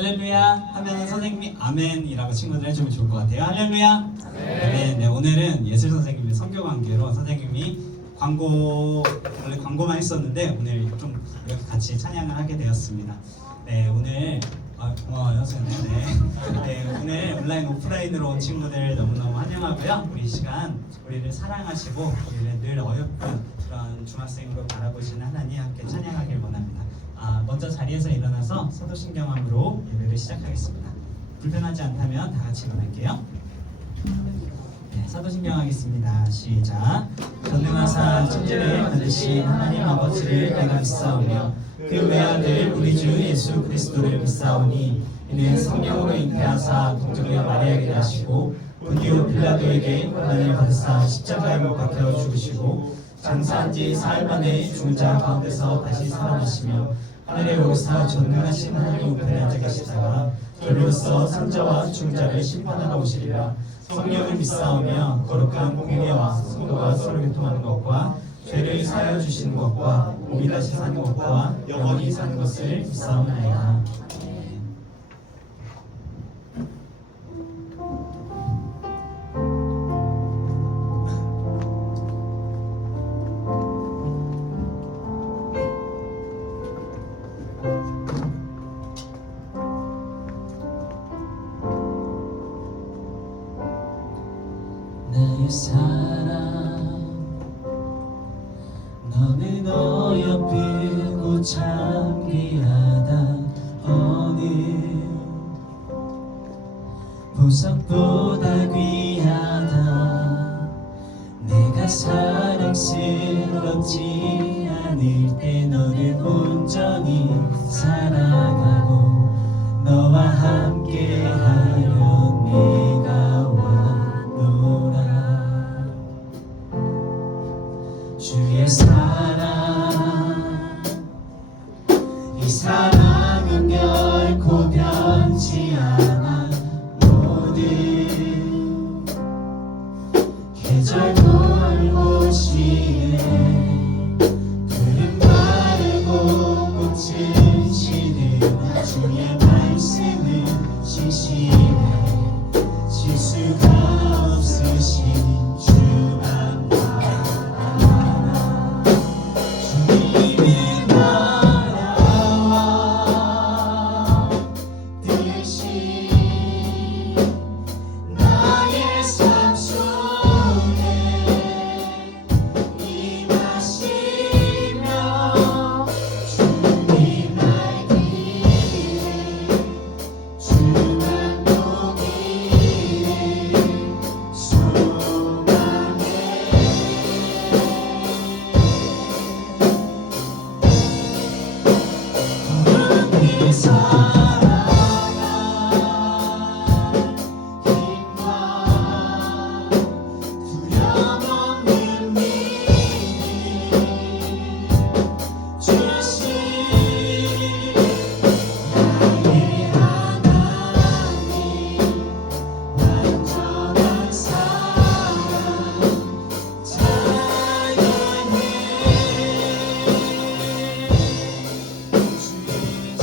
할렐루야 하면 선생님이 아멘이라고 친구들 해주면 좋을 것 같아요. 할렐루야. 네, 오늘은 예술 선생님의 선교 관계로 선생님이 원래 광고만 했었는데 오늘 좀 이렇게 같이 찬양을 하게 되었습니다. 네, 오늘 고마워요, 선생님. 네, 오늘 온라인 오프라인으로 온 친구들 너무너무 환영하고요. 우리 이 시간 우리를 사랑하시고 우리를 늘 어여쁜 그런 중학생으로 바라보시는 하나님 함께 찬양하길 원합니다. 먼저 자리에서 일어나서 사도신경함으로 예배를 시작하겠습니다. 불편하지 않다면 다 같이 일어날게요. 네, 사도신경 하겠습니다. 시작. 전능하사 천지를 만드신 하나님 아버지를 내가 믿사오며 그 외아들 우리 주 예수 그리스도를 믿사오니 이는 성령으로 잉태하사 동정녀 마리아에게 나시고 본디오 빌라도에게 고난을 받으사 십자가에 못 박혀 죽으시고 장사한 지 사흘 만에 죽은 자 가운데서 다시 살아나시며 하늘에 오르사 전능하신 하나님 우편에 앉아 계시다가 저리로서 산자와 죽은 자를 심판하러 오시리라. 성령을 믿사오며 거룩한 공예와 성도가 서로 교통하는 것과 죄를 사하여 주시는 것과 몸이 다시 사는 것과 영원히 사는 것을 믿사오나이다. 나의 사랑 너는 어여쁘고 참 귀하다. 어느 보석보다 귀하다. 내가 사랑스럽지 않을 때 너를 온전히 사랑하고 너와 함께하려 내가 왔노라. 주의 사랑 이 사랑은 결코 변치 않아. 모든 계절 돌보시네. 푸른 마르고 꽃은 시드나 주의 말씀은 신실해. 실수가 없으신 주만 바라라. 주님을 바라와 뜻이 나의 삶 속에 임하시며 주님 알기를 주만 보기를 소망해. 거룩히 살아갈 힘과 두려움 없는 믿음 주신 나의 하나님. 완전한 사랑 자연해. 주의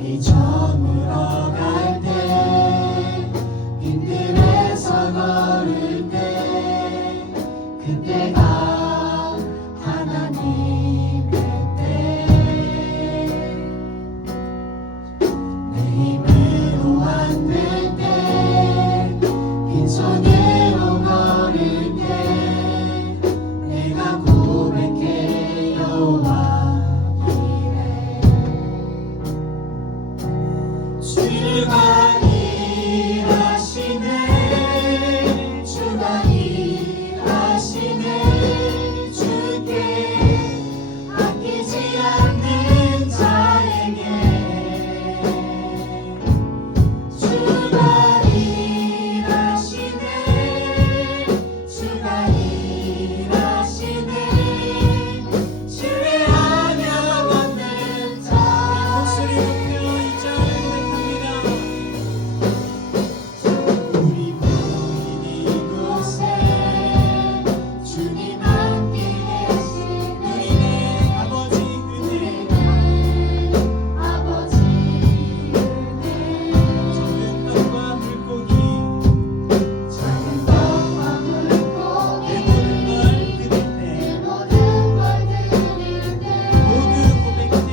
많이 저물어 갈 때 빈들에서 걸을 때 그때가 하나님의 때 내 힘으로 안 될 때 빈손으로 걸을 때 내가 고백해 여호와 이래 주가 일하시네 주가 일하시네 주께 아끼지 않는 자에게 주가 일하시네 주가 일하시네 신뢰하며 걷는 자 목소리 높여 이 자를 고백합니다. 우리 모인 이곳에 주님 함께 계시네 우리의 아버지 은혜 아버지 적은 떡과 물고기 작은 떡과 물고기 내 모든 걸 드릴 때 모두 고백해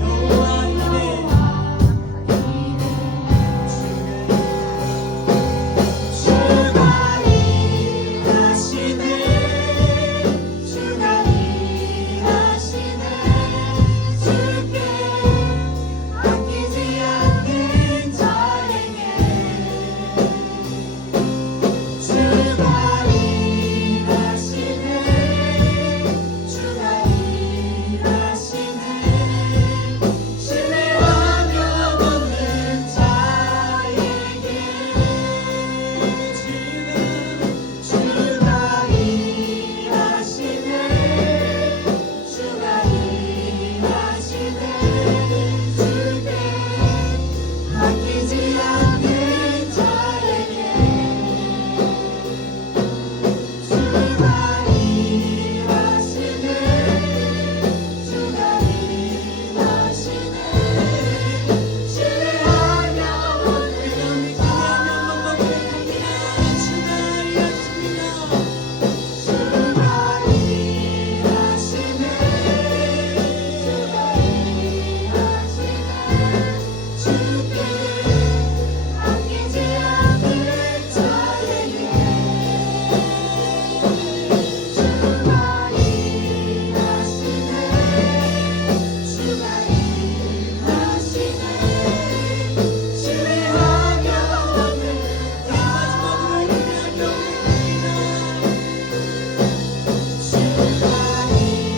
여호와 이래 주가 일하시네 주가 일하시네 주께 아끼지 않는 자에게 주가 일하시네 주가 일하시네 신뢰하며 걷는 자에게 주가 일하시네 주가 일하시네 주께 아끼지 않는 자에게 주가 일하시네 주가 일하시네 신뢰하며 걷는 주가 일하시네 주가 일하시네 주께 아끼지 않는 자에게 주가 일하시네 주가 일하시네 신뢰하며 걷는 주가 일하시네 주가 일하시네 주께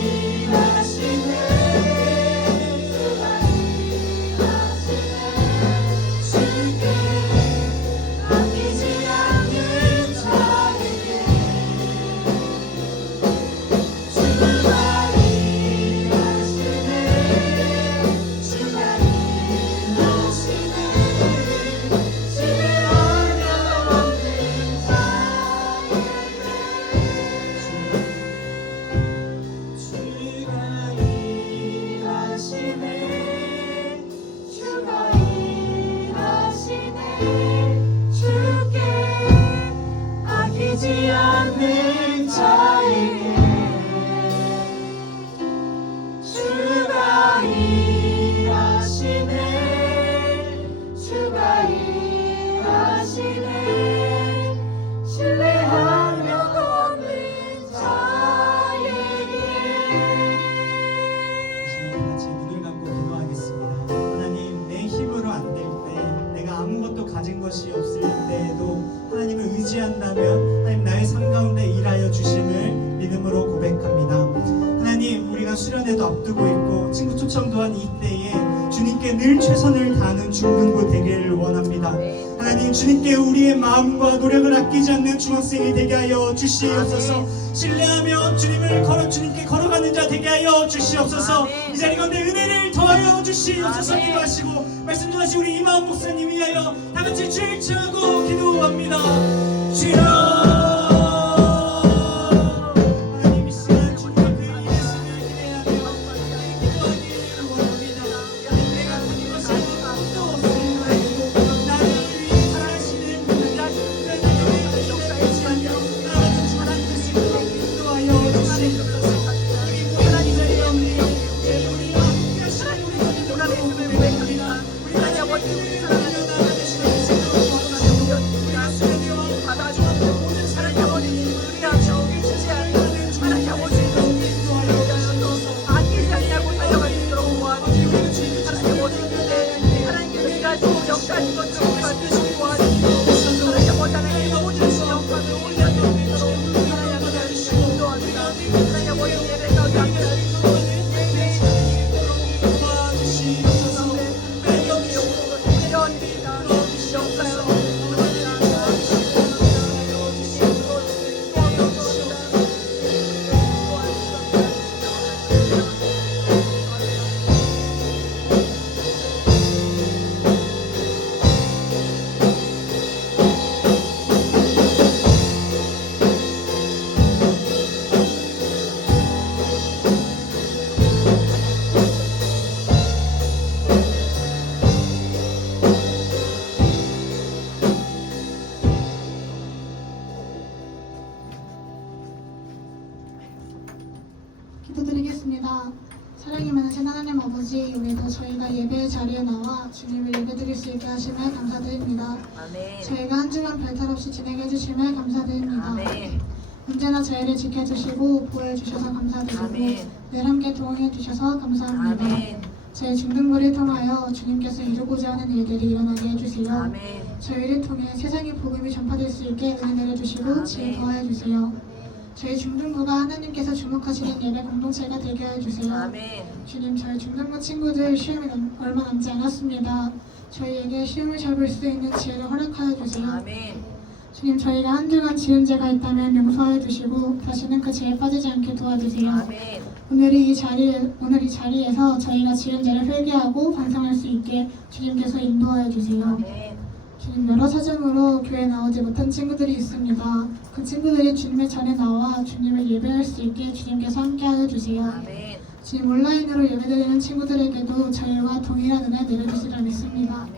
아끼지 않는 자에게 주가 일하시네 주가 일하시네 신뢰하며 걷는 주가 일하시네 주께 아끼지 않는 자에게 주가 일하시네 주가 일하시네 신뢰하며 걷는 자에게 시간 같이 눈을 감고 기도하겠습니다. 하나님, 내 힘으로 안 될 때, 내가 아무것도 가진 것이 없을 때에도 하나님을 의지한다면 하나님 나의 삶 가운데 일하여 주심을 믿음으로 고백합니다. 하나님, 우리가 수련회도 앞두고 있고 친구 초청 또한 이때에 주님께 늘 최선을 다하는 중등부 되기를 원합니다. 하나님, 주님께 우리의 마음과 노력을 아끼지 않는 중학생이 되게 하여 주시옵소서. 신뢰하며 주님께 걸어가는 자 되게 하여 주시옵소서. 이 자리 가운데 은혜를 더하여 주시옵소서. 기도하시고 말씀 전하신 우리 이마음 목사님 위하여 다 같이 주를 취하고 기도합니다. 주여, 하나님 이 시간 주님의 그 예수를 기대하며 기도하기를 원합니다. 내가 말씀을 고백합니다. 우리 하나님 아버지 우리 사랑하는 우리 받아주는 모든 사랑의 아버지 우리가 주지 않는 하나님 아버지 아끼지 않냐고 달려갈 수 있도록 도와주시고 하나님 아버지 그때 하나님께 우리가 좀 역사하신 것을 우리가 드시고 도와주시고 하나님 아버지 하나님께 모든 영광을 올려드릴 수 있도록 하나님 아버지 인도합니다. 하나님 아버지 예배가 우리 기도드리겠습니다. 사랑이 많으신 하나님 아버지, 오늘도 저희가 예배의 자리에 나와 주님을 예배드릴 수 있게 하심을 감사드립니다. 아멘. 저희가 한 주간 별탈 없이 진행해 주심을 감사드립니다. 아멘. 언제나 저희를 지켜주시고 보호해주셔서 감사드리고 아멘. 늘 함께 도움해 주셔서 감사합니다. 아멘. 저희 중등부를 통하여 주님께서 이루고자 하는 일들이 일어나게 해주세요. 아멘. 저희를 통해 세상의 복음이 전파될 수 있게 은혜 내려주시고 아멘. 지혜 더해주세요. 저희 중등부가 하나님께서 주목하시는 예배 공동체가 되게 해주세요. 아멘. 주님, 저희 중등부 친구들 시험이 얼마 남지 않았습니다. 저희에게 시험을 잘 볼 수 있는 지혜를 허락하여 주세요. 아멘. 주님, 저희가 한 주간 지은 죄가 있다면 용서해 주시고 다시는 그 죄에 빠지지 않게 도와주세요. 아멘. 오늘 이 자리에서 저희가 지은 죄를 회개하고 반성할 수 있게 주님께서 인도하여 주세요. 아멘. 주님, 여러 사정으로 교회에 나오지 못한 친구들이 있습니다. 그 친구들이 주님의 전에 나와 주님을 예배할 수 있게 주님께서 함께하여 주세요. 아멘. 주님, 온라인으로 예배드리는 친구들에게도 저희와 동일한 은혜 내려주시리라 믿습니다. 아멘.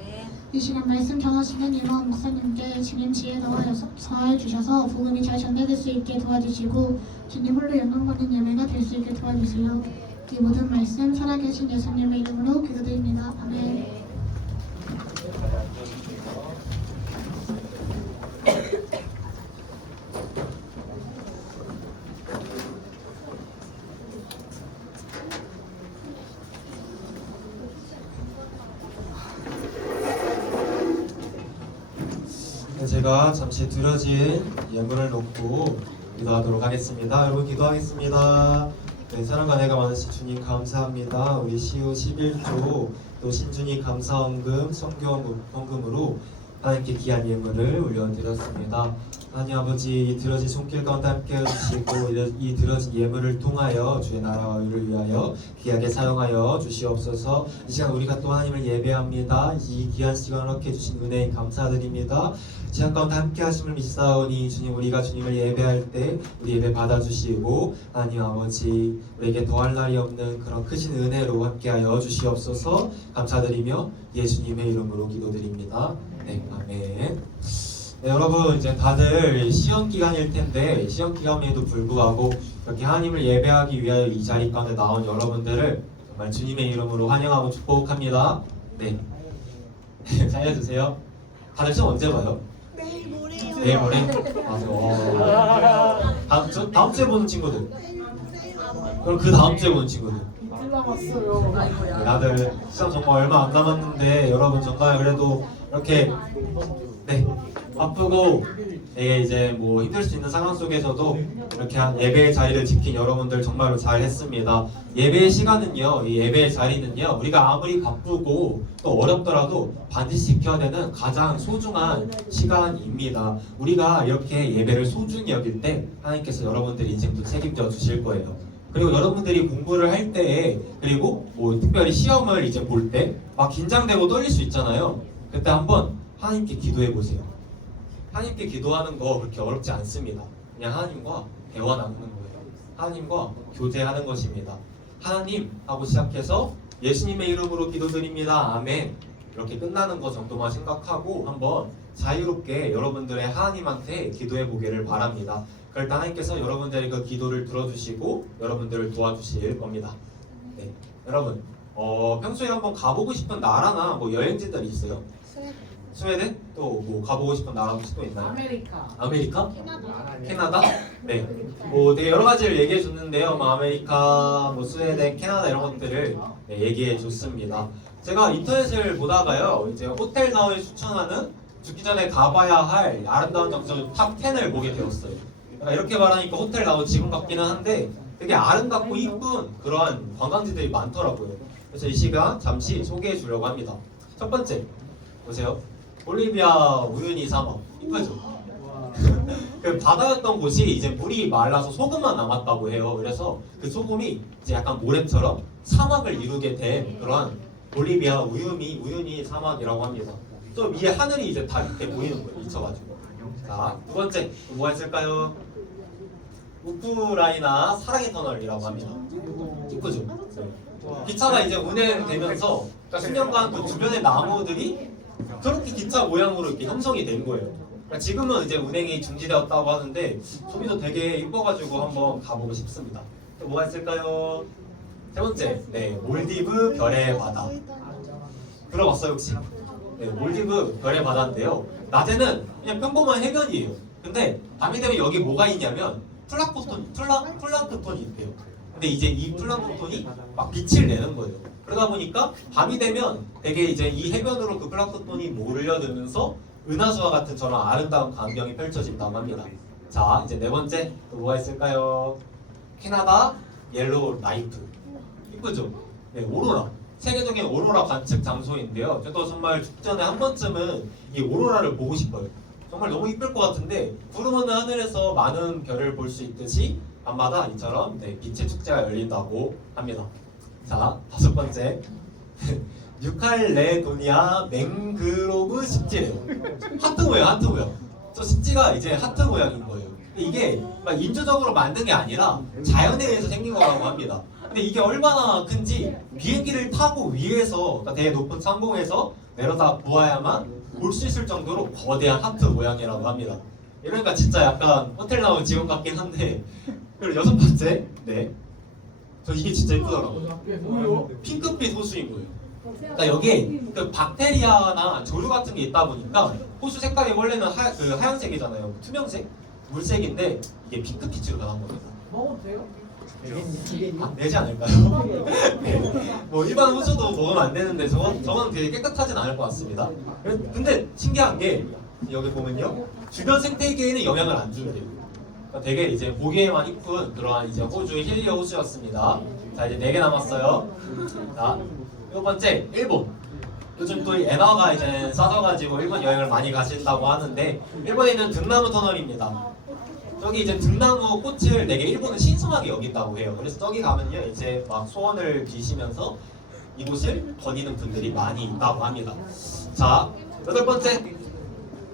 이 시간 말씀 전하시는 임원 목사님께 주님 지혜 더하여 주셔서 복음이 잘 전달될 수 있게 도와주시고 주님 홀로 영광 받는 예배가 될 수 있게 도와주세요. 이 모든 말씀 살아계신 예수님의 이름으로 기도드립니다. 아멘. 제가 잠시 드려진 예물을 놓고 기도하도록 하겠습니다. 여러분 기도하겠습니다. 네, 사랑과 은혜가 많으신 주님 감사합니다. 우리 시우 11조 또 신준이 감사헌금 성경헌금으로 하나님께 귀한 예물을 올려드렸습니다. 하나님 아버지, 이 드려진 손길 가운데 함께 해주시고 이 드려진 예물을 통하여 주의 나라를 위하여 귀하게 사용하여 주시옵소서. 이 시간 우리가 또 하나님을 예배합니다. 이 귀한 시간을 허락해 주신 은혜에 감사드립니다. 시간 가운데 함께 하심을 믿사오니 주님, 우리가 주님을 예배할 때 우리 예배 받아주시고 하나님 아버지, 우리에게 더할 날이 없는 그런 크신 은혜로 함께하여 주시옵소서. 감사드리며 예수님의 이름으로 기도드립니다. 네, 아멘. 네, 여러분, 이제 다들 시험 기간일 텐데 시험 기간에도 불구하고 이렇게 하나님을 예배하기 위하여 이 자리 가운데 나온 여러분들을 정말 주님의 이름으로 환영하고 축복합니다. 네, 살려주세요. 다들 시험 언제 봐요? 내일 모레요. 내일 모레? 맞아. 다음 주에 보는 친구들. 그럼 그 다음 주에 보는 친구들. 아이고야. 다들 시험 정말 얼마 안 남았는데 여러분 정말 그래도 이렇게 네 바쁘고 이제 뭐 힘들 수 있는 상황 속에서도 이렇게 한 예배의 자리를 지킨 여러분들 정말로 잘했습니다. 예배의 시간은요, 이 예배의 자리는요, 우리가 아무리 바쁘고 또 어렵더라도 반드시 지켜야 되는 가장 소중한 시간입니다. 우리가 이렇게 예배를 소중히 여길 때 하나님께서 여러분들의 인생도 책임져 주실 거예요. 그리고 여러분들이 공부를 할 때에, 그리고 뭐 특별히 시험을 이제 볼 때 막 긴장되고 떨릴 수 있잖아요. 그때 한번 하나님께 기도해 보세요. 하나님께 기도하는 거 그렇게 어렵지 않습니다. 그냥 하나님과 대화 나누는 거예요. 하나님과 교제하는 것입니다. 하나님 하고 시작해서 예수님의 이름으로 기도드립니다. 아멘. 이렇게 끝나는 것 정도만 생각하고 한번 자유롭게 여러분들의 하나님한테 기도해 보기를 바랍니다. 그럴 때 하나님께서 여러분들의 그 기도를 들어주시고 여러분들을 도와주실 겁니다. 네, 여러분 평소에 한번 가보고 싶은 나라나 뭐 여행지들이 있어요? 스웨덴? 또 뭐 가보고 싶은 나라 혹시 또 있나요? 아메리카? 캐나다? 네. 뭐 되게 여러 가지를 얘기해 줬는데요. 뭐 아메리카, 뭐 스웨덴, 캐나다 이런 것들을 네, 얘기해 줬습니다. 제가 인터넷을 보다가요. 이제 호텔 나우에 추천하는 죽기 전에 가봐야 할 아름다운 장소 탑 10을 보게 되었어요. 그러니까 이렇게 말하니까 호텔 나우 지금 같기는 한데 되게 아름답고 이쁜 그러한 관광지들이 많더라고요. 그래서 이 시간 잠시 소개해 주려고 합니다. 첫 번째 보세요. 볼리비아 우유니 사막 이쁘죠? 그 바다였던 곳이 이제 물이 말라서 소금만 남았다고 해요. 그래서 그 소금이 이제 약간 모래처럼 사막을 이루게 된 그러한 볼리비아 우유니 사막이라고 합니다. 또 위에 하늘이 이제 다 이렇게 보이는 거예요. 미쳐가지고. 자, 두 번째 뭐가 있을까요? 우크라이나 사랑의 터널이라고 합니다. 이쁘죠? 네. 기차가 이제 운행되면서 그러니까 수년간 그 주변의 나무들이 그렇게 기차 모양으로 이렇게 형성이 된 거예요. 그러니까 지금은 이제 운행이 중지되었다고 하는데 저기도 되게 이뻐가지고 한번 가보고 싶습니다. 또 뭐가 있을까요? 세 번째, 네, 몰디브 별의 바다. 들어봤어요 혹시? 네, 몰디브 별의 바다인데요. 낮에는 그냥 평범한 해변이에요. 근데 밤이 되면 여기 뭐가 있냐면 플랑크톤이 있대요. 근데 이제 이 플랑크톤이 막 빛을 내는 거예요. 그러다 보니까 밤이 되면 되게 이제 이 해변으로 그 플랑크톤이 몰려들면서 은하수와 같은 저런 아름다운 광경이 펼쳐진다고 합니다. 자, 이제 네 번째 또 뭐가 있을까요? 캐나다 옐로우 라이프. 이쁘죠? 네, 오로라. 세계적인 오로라 관측 장소인데요. 저도 정말 죽기 전에 한 번쯤은 이 오로라를 보고 싶어요. 정말 너무 이쁠 것 같은데 구름 없는 하늘에서 많은 별을 볼 수 있듯이 밤마다 이처럼 네, 빛의 축제가 열린다고 합니다. 자, 다섯 번째 뉴칼레도니아 맹그로브 습지래요. 하트 모양. 저 습지가 이제 하트 모양인 거예요. 근데 이게 막 인조적으로 만든 게 아니라 자연에 의해서 생긴 거라고 합니다. 근데 이게 얼마나 큰지 비행기를 타고 위에서 그러니까 되게 높은 상공에서 내려다 보아야만 볼 수 있을 정도로 거대한 하트 모양이라고 합니다. 이러니까 진짜 약간 호텔 나온 직원 같긴 한데. 그리고 여섯 번째, 네, 저 이게 진짜 예쁘더라고요. 핑크빛 호수인 거예요. 그러니까 여기에 그 박테리아나 조류 같은 게 있다 보니까 호수 색깔이 원래는 하얀색이잖아요. 투명색, 물색인데 이게 핑크빛으로 변한 겁니다. 먹어도 돼요? 안 되지 않을까요? 네. 뭐 일반 호수도 먹으면 안 되는데 저건 되게 깨끗하진 않을 것 같습니다. 근데 신기한 게 여기 보면요, 주변 생태계에는 영향을 안 주는데요. 그러니까 되게 이제 보기에만 이쁜 그러한 이제 호주 힐리어 호수였습니다. 자, 이제 4개 남았어요. 자, 첫 번째 일본. 요즘 또 엔화가 이제 싸져가지고 일본 여행을 많이 가신다고 하는데 일본에 있는 등나무 터널입니다. 저기 이제 등나무 꽃을 되게 일본은 신성하게 여긴다고 해요. 그래서 저기 가면요 이제 막 소원을 비시면서 이곳을 거니는 분들이 많이 있다고 합니다. 자, 여덟 번째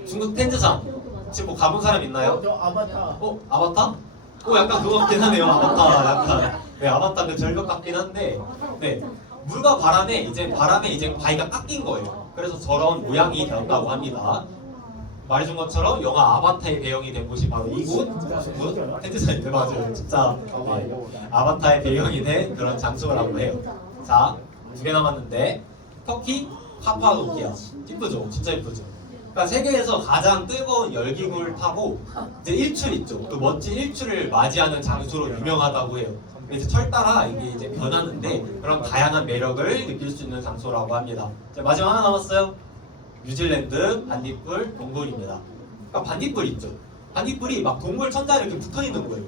중국 텐즈산. 지금 뭐 가본 사람 있나요? 저 아바타. 아바타? 약간 그거 같긴 하네요. 아바타 약간. 네, 아바타 그 절벽 같긴 한데, 네, 물과 바람에 이제 바위가 깎인 거예요. 그래서 저런 모양이 되었다고 합니다. 말해준 것처럼 영화 아바타의 배경이 된 곳이 바로 이곳 중국 텐즈산인데 맞아요. 진짜 네, 아바타의 배경이 된 그런 장소라고 해요. 자, 2개 남았는데 터키 카파도키아. 이쁘죠? 진짜 이쁘죠? 그러니까 세계에서 가장 뜨거운 열기구를 타고 이제 일출 있죠. 그 멋진 일출을 맞이하는 장소로 유명하다고 해요. 이제 철 따라 이게 이제 변하는데 그런 다양한 매력을 느낄 수 있는 장소라고 합니다. 자, 마지막 하나 남았어요. 뉴질랜드 반딧불 동굴입니다. 그러니까 반딧불 있죠. 반딧불이 막 동굴 천장에 이렇게 붙어 있는 거예요.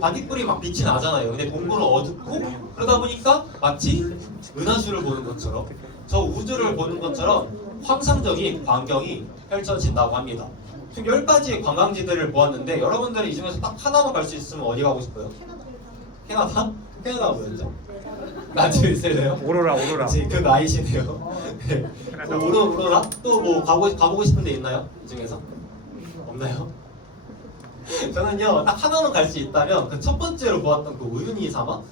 반딧불이 막 빛이 나잖아요. 근데 동굴은 어둡고 그러다 보니까 마치 은하수를 보는 것처럼 저 우주를 보는 것처럼 환상적인 광경이 펼쳐진다고 합니다. 지금 10가지의 관광지들을 보았는데 여러분들이 이 중에서 딱 하나만 갈 수 있으면 어디 가고 싶어요? 캐나다? 캐나다가 뭐였죠? 나중에 있을래요? 오로라. 그 나이시네요. 네. 오로라? 또 뭐 가보고 싶은 데 있나요? 이 중에서? 없나요? 저는요 딱 하나만 갈 수 있다면 그 첫 번째로 보았던 그 우유니 사막?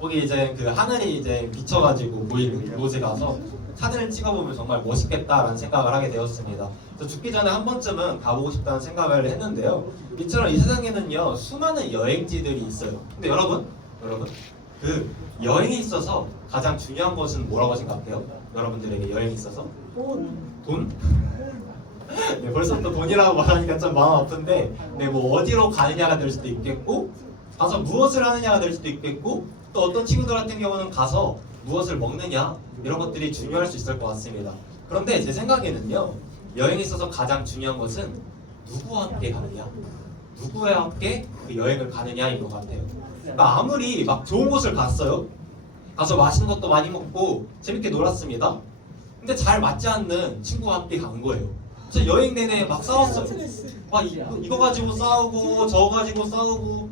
거기 이제 그 하늘이 이제 비쳐가지고 보이는 그곳에 가서 사진을 찍어보면 정말 멋있겠다라는 생각을 하게 되었습니다. 그래서 죽기 전에 한 번쯤은 가보고 싶다는 생각을 했는데요. 이처럼 이 세상에는요 수많은 여행지들이 있어요. 근데 여러분 그 여행에 있어서 가장 중요한 것은 뭐라고 생각해요? 여러분들에게 여행에 있어서? 돈? 네, 벌써 또 돈이라고 말하니까 좀 마음 아픈데, 네, 뭐 어디로 가느냐가 될 수도 있겠고, 가서 무엇을 하느냐가 될 수도 있겠고, 또 어떤 친구들 같은 경우는 가서 무엇을 먹느냐, 이런 것들이 중요할 수 있을 것 같습니다. 그런데 제 생각에는요, 여행에 있어서 가장 중요한 것은 누구와 함께 가느냐, 누구와 함께 그 여행을 가느냐인 것 같아요. 그러니까 아무리 막 좋은 곳을 갔어요, 가서 맛있는 것도 많이 먹고 재밌게 놀았습니다. 근데 잘 맞지 않는 친구와 함께 간 거예요. 그래서 여행 내내 막 싸웠어요. 막 이거 가지고 싸우고 저거 가지고 싸우고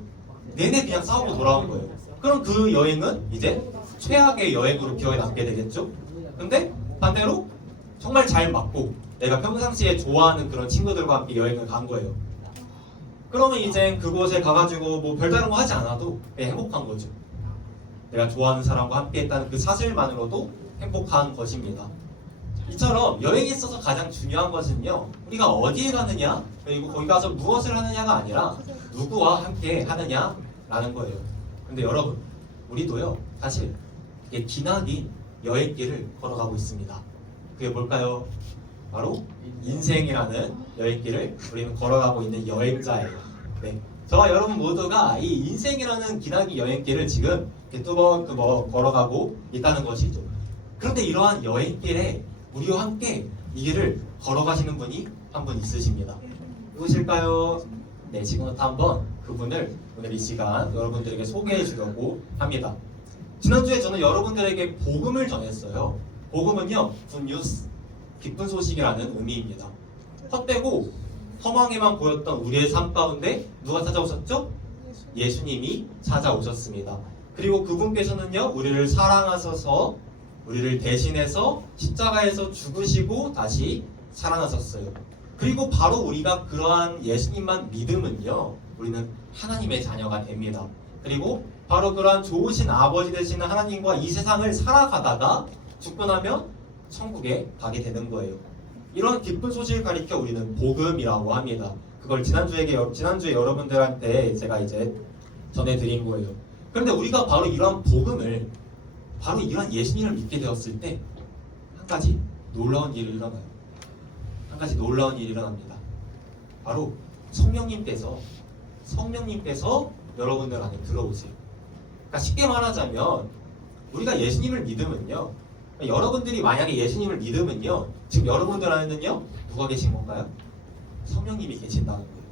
내내 그냥 싸우고 돌아온 거예요. 그럼 그 여행은 이제 최악의 여행으로 기억에 남게 되겠죠? 근데 반대로 정말 잘 맞고 내가 평상시에 좋아하는 그런 친구들과 함께 여행을 간 거예요. 그러면 이제 그곳에 가가지고 뭐 별다른 거 하지 않아도 그냥 행복한 거죠. 내가 좋아하는 사람과 함께 했다는 그 사실만으로도 행복한 것입니다. 이처럼 여행에 있어서 가장 중요한 것은요, 우리가 어디에 가느냐, 그리고 거기 가서 무엇을 하느냐가 아니라 누구와 함께 하느냐라는 거예요. 근데 여러분, 우리도요, 사실 되게 기나긴 여행길을 걸어가고 있습니다. 그게 뭘까요? 바로 인생이라는 여행길을 우리는 걸어가고 있는 여행자예요. 네. 저와 여러분 모두가 이 인생이라는 기나긴 여행길을 지금 이렇게 뚜벅뚜벅 걸어가고 있다는 것이죠. 그런데 이러한 여행길에 우리와 함께 이 길을 걸어가시는 분이 한 분 있으십니다. 누구실까요? 네, 지금부터 한번 그분을 오늘 이 시간 여러분들에게 소개해 주려고 합니다. 지난주에 저는 여러분들에게 복음을 전했어요. 복음은요, 굿뉴스, 기쁜 소식이라는 의미입니다. 헛되고 허망에만 보였던 우리의 삶 가운데 누가 찾아오셨죠? 예수님이 찾아오셨습니다. 그리고 그분께서는요, 우리를 사랑하셔서 우리를 대신해서 십자가에서 죽으시고 다시 살아나셨어요. 그리고 바로 우리가 그러한 예수님만 믿으면요, 우리는 하나님의 자녀가 됩니다. 그리고 바로 그러한 좋으신 아버지 되시는 하나님과 이 세상을 살아가다가 죽고 나면 천국에 가게 되는 거예요. 이런 기쁜 소식을 가리켜 우리는 복음이라고 합니다. 그걸 지난주에 여러분들한테 제가 이제 전해드린 거예요. 그런데 우리가 바로 이러한 복음을, 바로 이러한 예수님을 믿게 되었을 때 한 가지 놀라운 일이 일어나요. 한 가지 놀라운 일이 일어납니다. 바로 성령님께서 여러분들 안에 들어오세요. 그러니까 쉽게 말하자면 우리가 예수님을 믿으면요, 여러분들이 만약에 예수님을 믿으면요, 지금 여러분들 안에는요, 누가 계신 건가요? 성령님이 계신다는 거예요.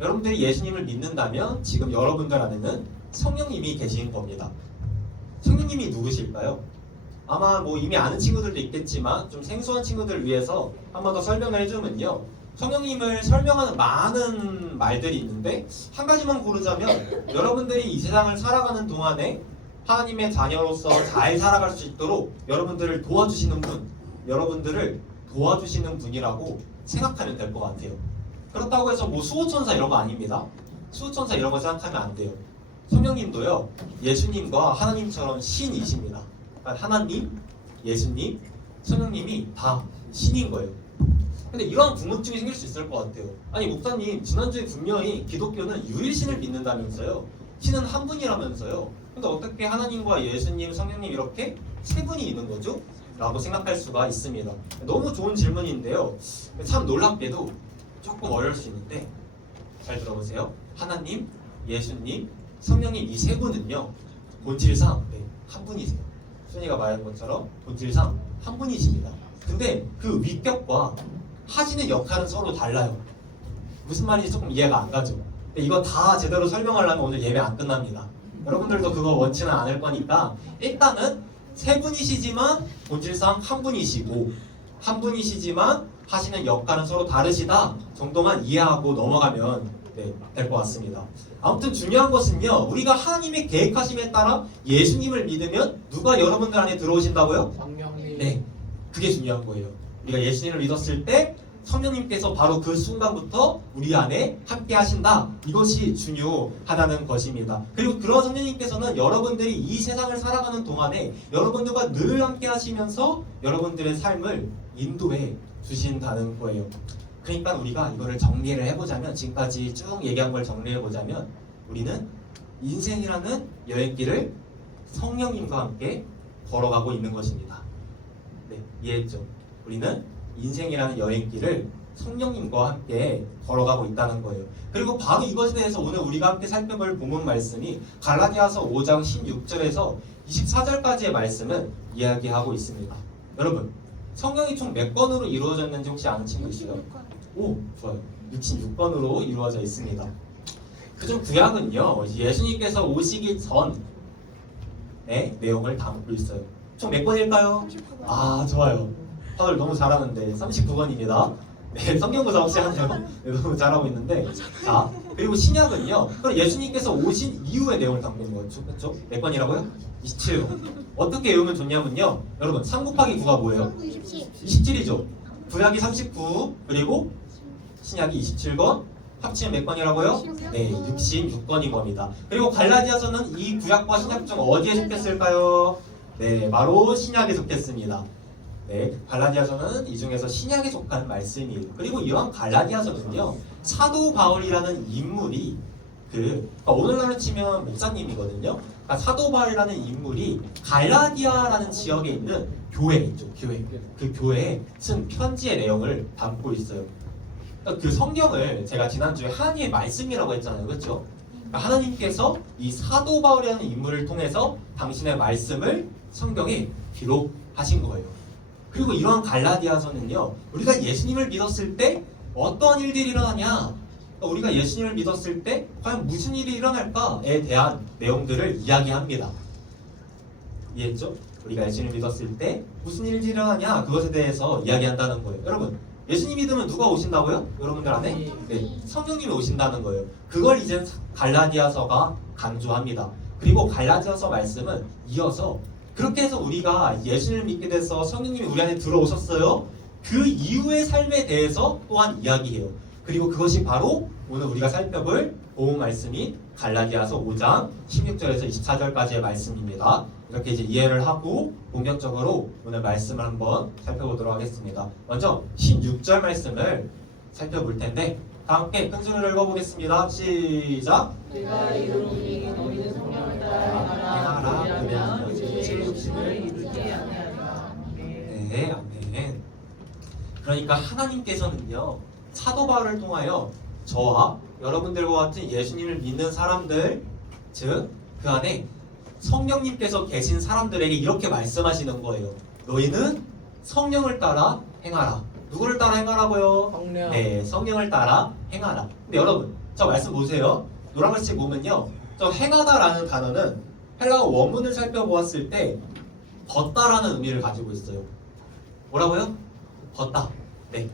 여러분들이 예수님을 믿는다면 지금 여러분들 안에는 성령님이 계신 겁니다. 성령님이 누구실까요? 아마 뭐 이미 아는 친구들도 있겠지만 좀 생소한 친구들을 위해서 한 번 더 설명을 해주면요, 성령님을 설명하는 많은 말들이 있는데 한 가지만 고르자면 여러분들이 이 세상을 살아가는 동안에 하나님의 자녀로서 잘 살아갈 수 있도록 여러분들을 도와주시는 분, 여러분들을 도와주시는 분이라고 생각하면 될 것 같아요. 그렇다고 해서 뭐 수호천사 이런 거 아닙니다. 수호천사 이런 거 생각하면 안 돼요. 성령님도요, 예수님과 하나님처럼 신이십니다. 그러니까 하나님, 예수님, 성령님이 다 신인 거예요. 근데 이런 궁금증이 생길 수 있을 것 같아요. 아니 목사님, 지난주에 분명히 기독교는 유일신을 믿는다면서요, 신은 한 분이라면서요. 근데 어떻게 하나님과 예수님, 성령님 이렇게 세 분이 있는 거죠? 라고 생각할 수가 있습니다. 너무 좋은 질문인데요, 참 놀랍게도 조금 어려울 수 있는데 잘 들어보세요. 하나님, 예수님, 성령님 이 세 분은요, 본질상 한 분이세요. 순이가 말한 것처럼 본질상 한 분이십니다. 근데 그 위격과 하시는 역할은 서로 달라요. 무슨 말인지 조금 이해가 안 가죠? 근데 이거 다 제대로 설명하려면 오늘 예배 안 끝납니다. 여러분들도 그거 원치는 않을 거니까 일단은 세 분이시지만 본질상 한 분이시고, 한 분이시지만 하시는 역할은 서로 다르시다 정도만 이해하고 넘어가면 될 것 같습니다. 아무튼 중요한 것은요, 우리가 하나님의 계획하심에 따라 예수님을 믿으면 누가 여러분들 안에 들어오신다고요? 성령님. 네, 그게 중요한 거예요. 우리가 예수님을 믿었을 때 성령님께서 바로 그 순간부터 우리 안에 함께 하신다. 이것이 중요하다는 것입니다. 그리고 그런 성령님께서는 여러분들이 이 세상을 살아가는 동안에 여러분들과 늘 함께 하시면서 여러분들의 삶을 인도해 주신다는 거예요. 그러니까 우리가 이거를 정리를 해보자면, 지금까지 쭉 얘기한 걸 정리해보자면, 우리는 인생이라는 여행길을 성령님과 함께 걸어가고 있는 것입니다. 네, 이해했죠? 우리는 인생이라는 여행길을 성령님과 함께 걸어가고 있다는 거예요. 그리고 바로 이것에 대해서 오늘 우리가 함께 살펴볼 본문 말씀이 갈라디아서 5장 16절에서 24절까지의 말씀을 이야기하고 있습니다. 여러분, 성경이 총 몇 권으로 이루어졌는지 혹시 아는 친구 있어요? 오, 좋아요. 66권으로 이루어져 있습니다. 그중 구약은요, 예수님께서 오시기 전의 내용을 담고 있어요. 총 몇 권일까요? 아, 좋아요. 다들 너무 잘하는데 39권입니다. 네, 성경구사 혹시 하나요? 네, 너무 잘하고 있는데. 자, 그리고 신약은요, 그럼 예수님께서 오신 이후의 내용을 담고 있는 거죠. 그렇죠? 몇 권이라고요? 27권. 어떻게 외우면 좋냐면요, 여러분 3 곱하기 9가 뭐예요? 27이죠. 구약이 39, 그리고 신약이 27권, 합치면 몇 권이라고요? 네, 66권인 겁니다. 그리고 갈라디아서는 이 구약과 신약 중 어디에 속했을까요? 네, 바로 신약에 속했습니다. 네, 갈라디아서는 이 중에서 신약에 속한 말씀이에요. 그리고 이러한 갈라디아서는요, 사도 바울이라는 인물이 그러니까 오늘날로 치면 목사님이거든요. 그러니까 사도 바울이라는 인물이 갈라디아라는 지역에 있는 교회 있죠, 교회. 그 교회에 쓴 편지의 내용을 담고 있어요. 그러니까 그 성경을 제가 지난주에 하나님의 말씀이라고 했잖아요, 그렇죠? 그러니까 하나님께서 이 사도 바울이라는 인물을 통해서 당신의 말씀을 성경에 기록하신 거예요. 그리고 이러한 갈라디아서는요, 우리가 예수님을 믿었을 때 어떠한 일들이 일어나냐, 우리가 예수님을 믿었을 때 과연 무슨 일이 일어날까에 대한 내용들을 이야기합니다. 이해했죠? 우리가 예수님을 믿었을 때 무슨 일이 일어나냐, 그것에 대해서 이야기한다는 거예요. 여러분, 예수님 믿으면 누가 오신다고요? 여러분들 안에? 네, 성령님이 오신다는 거예요. 그걸 이제 갈라디아서가 강조합니다. 그리고 갈라디아서 말씀은 이어서 그렇게 해서 우리가 예수님을 믿게 돼서 성령님이 우리 안에 들어오셨어요. 그 이후의 삶에 대해서 또한 이야기해요. 그리고 그것이 바로 오늘 우리가 살펴볼 복음 말씀인 갈라디아서 5장 16절에서 24절까지의 말씀입니다. 이렇게 이제 이해를 하고 본격적으로 오늘 말씀을 한번 살펴보도록 하겠습니다. 먼저 16절 말씀을 살펴볼 텐데 다 함께 큰 소리로 읽어보겠습니다. 시작! 내가 이르노니 너희는 성령을 따라 행하라. 그리하면 죄의 욕심을 이루지 아니하리라. 네, 아멘. 그러니까 하나님께서는요, 사도 바울을 통하여 저와 여러분들과 같은 예수님을 믿는 사람들, 즉 그 안에 성령님께서 계신 사람들에게 이렇게 말씀하시는 거예요. 너희는 성령을 따라 행하라. 누구를 따라 행하라고요? 성령. 네, 성령을 따라 행하라. 근데 여러분, 저 말씀 보세요. 노란글씨 보면요, 저 행하다라는 단어는 헬라어 원문을 살펴보았을 때 걷다라는 의미를 가지고 있어요. 뭐라고요? 걷다. 네,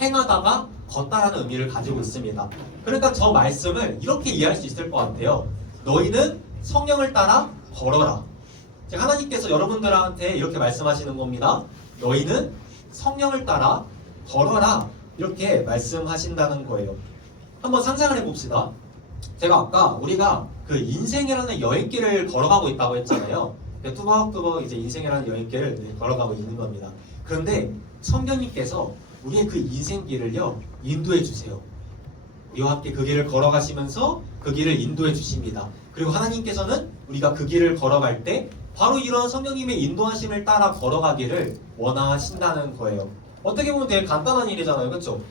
행하다가 걷다라는 의미를 가지고 있습니다. 그러니까 저 말씀을 이렇게 이해할 수 있을 것 같아요. 너희는 성령을 따라 걸어라. 하나님께서 여러분들한테 이렇게 말씀하시는 겁니다. 너희는 성령을 따라 걸어라. 이렇게 말씀하신다는 거예요. 한번 상상을 해봅시다. 제가 아까 우리가 그 인생이라는 여행길을 걸어가고 있다고 했잖아요. 뚜벅뚜벅 이제 인생이라는 여행길을 걸어가고 있는 겁니다. 그런데 성령님께서 우리의 그 인생길을요, 인도해 주세요. 우리와 함께 그 길을 걸어가시면서 그 길을 인도해 주십니다. 그리고 하나님께서는 우리가 그 길을 걸어갈 때 바로 이런 성령님의 인도하심을 따라 걸어가기를 원하신다는 거예요. 어떻게 보면 되게 간단한 일이잖아요, 그렇죠?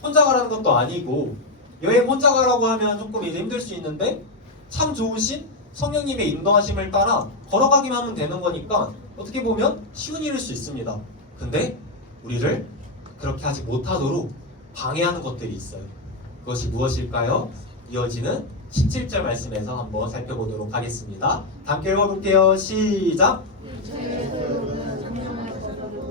혼자 가라는 것도 아니고, 여행 혼자 가라고 하면 조금 이제 힘들 수 있는데 참 좋으신 성령님의 인도하심을 따라 걸어가기만 하면 되는 거니까 어떻게 보면 쉬운 일일 수 있습니다. 근데 우리를 그렇게 하지 못하도록 방해하는 것들이 있어요. 그것이 무엇일까요? 이어지는 17절 말씀에서 한번 살펴보도록 하겠습니다. 함께 읽어볼게요. 시작!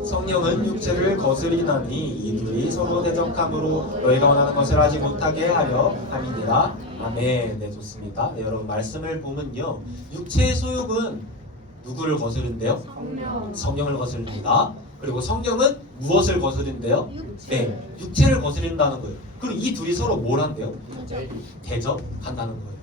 성령은 육체를 거스리나니 이들이 서로 대적함으로 너희가 원하는 것을 하지 못하게 하려 함이니라. 아멘. 네, 좋습니다. 네, 여러분 말씀을 보면요, 육체의 소욕은 누구를 거스른대요? 성령을 거스릅니다. 그리고 성령은 무엇을 거스른대요? 네, 육체를 거스른다는 거예요. 그리고 이 둘이 서로 뭘 한대요? 대적한다는 거예요.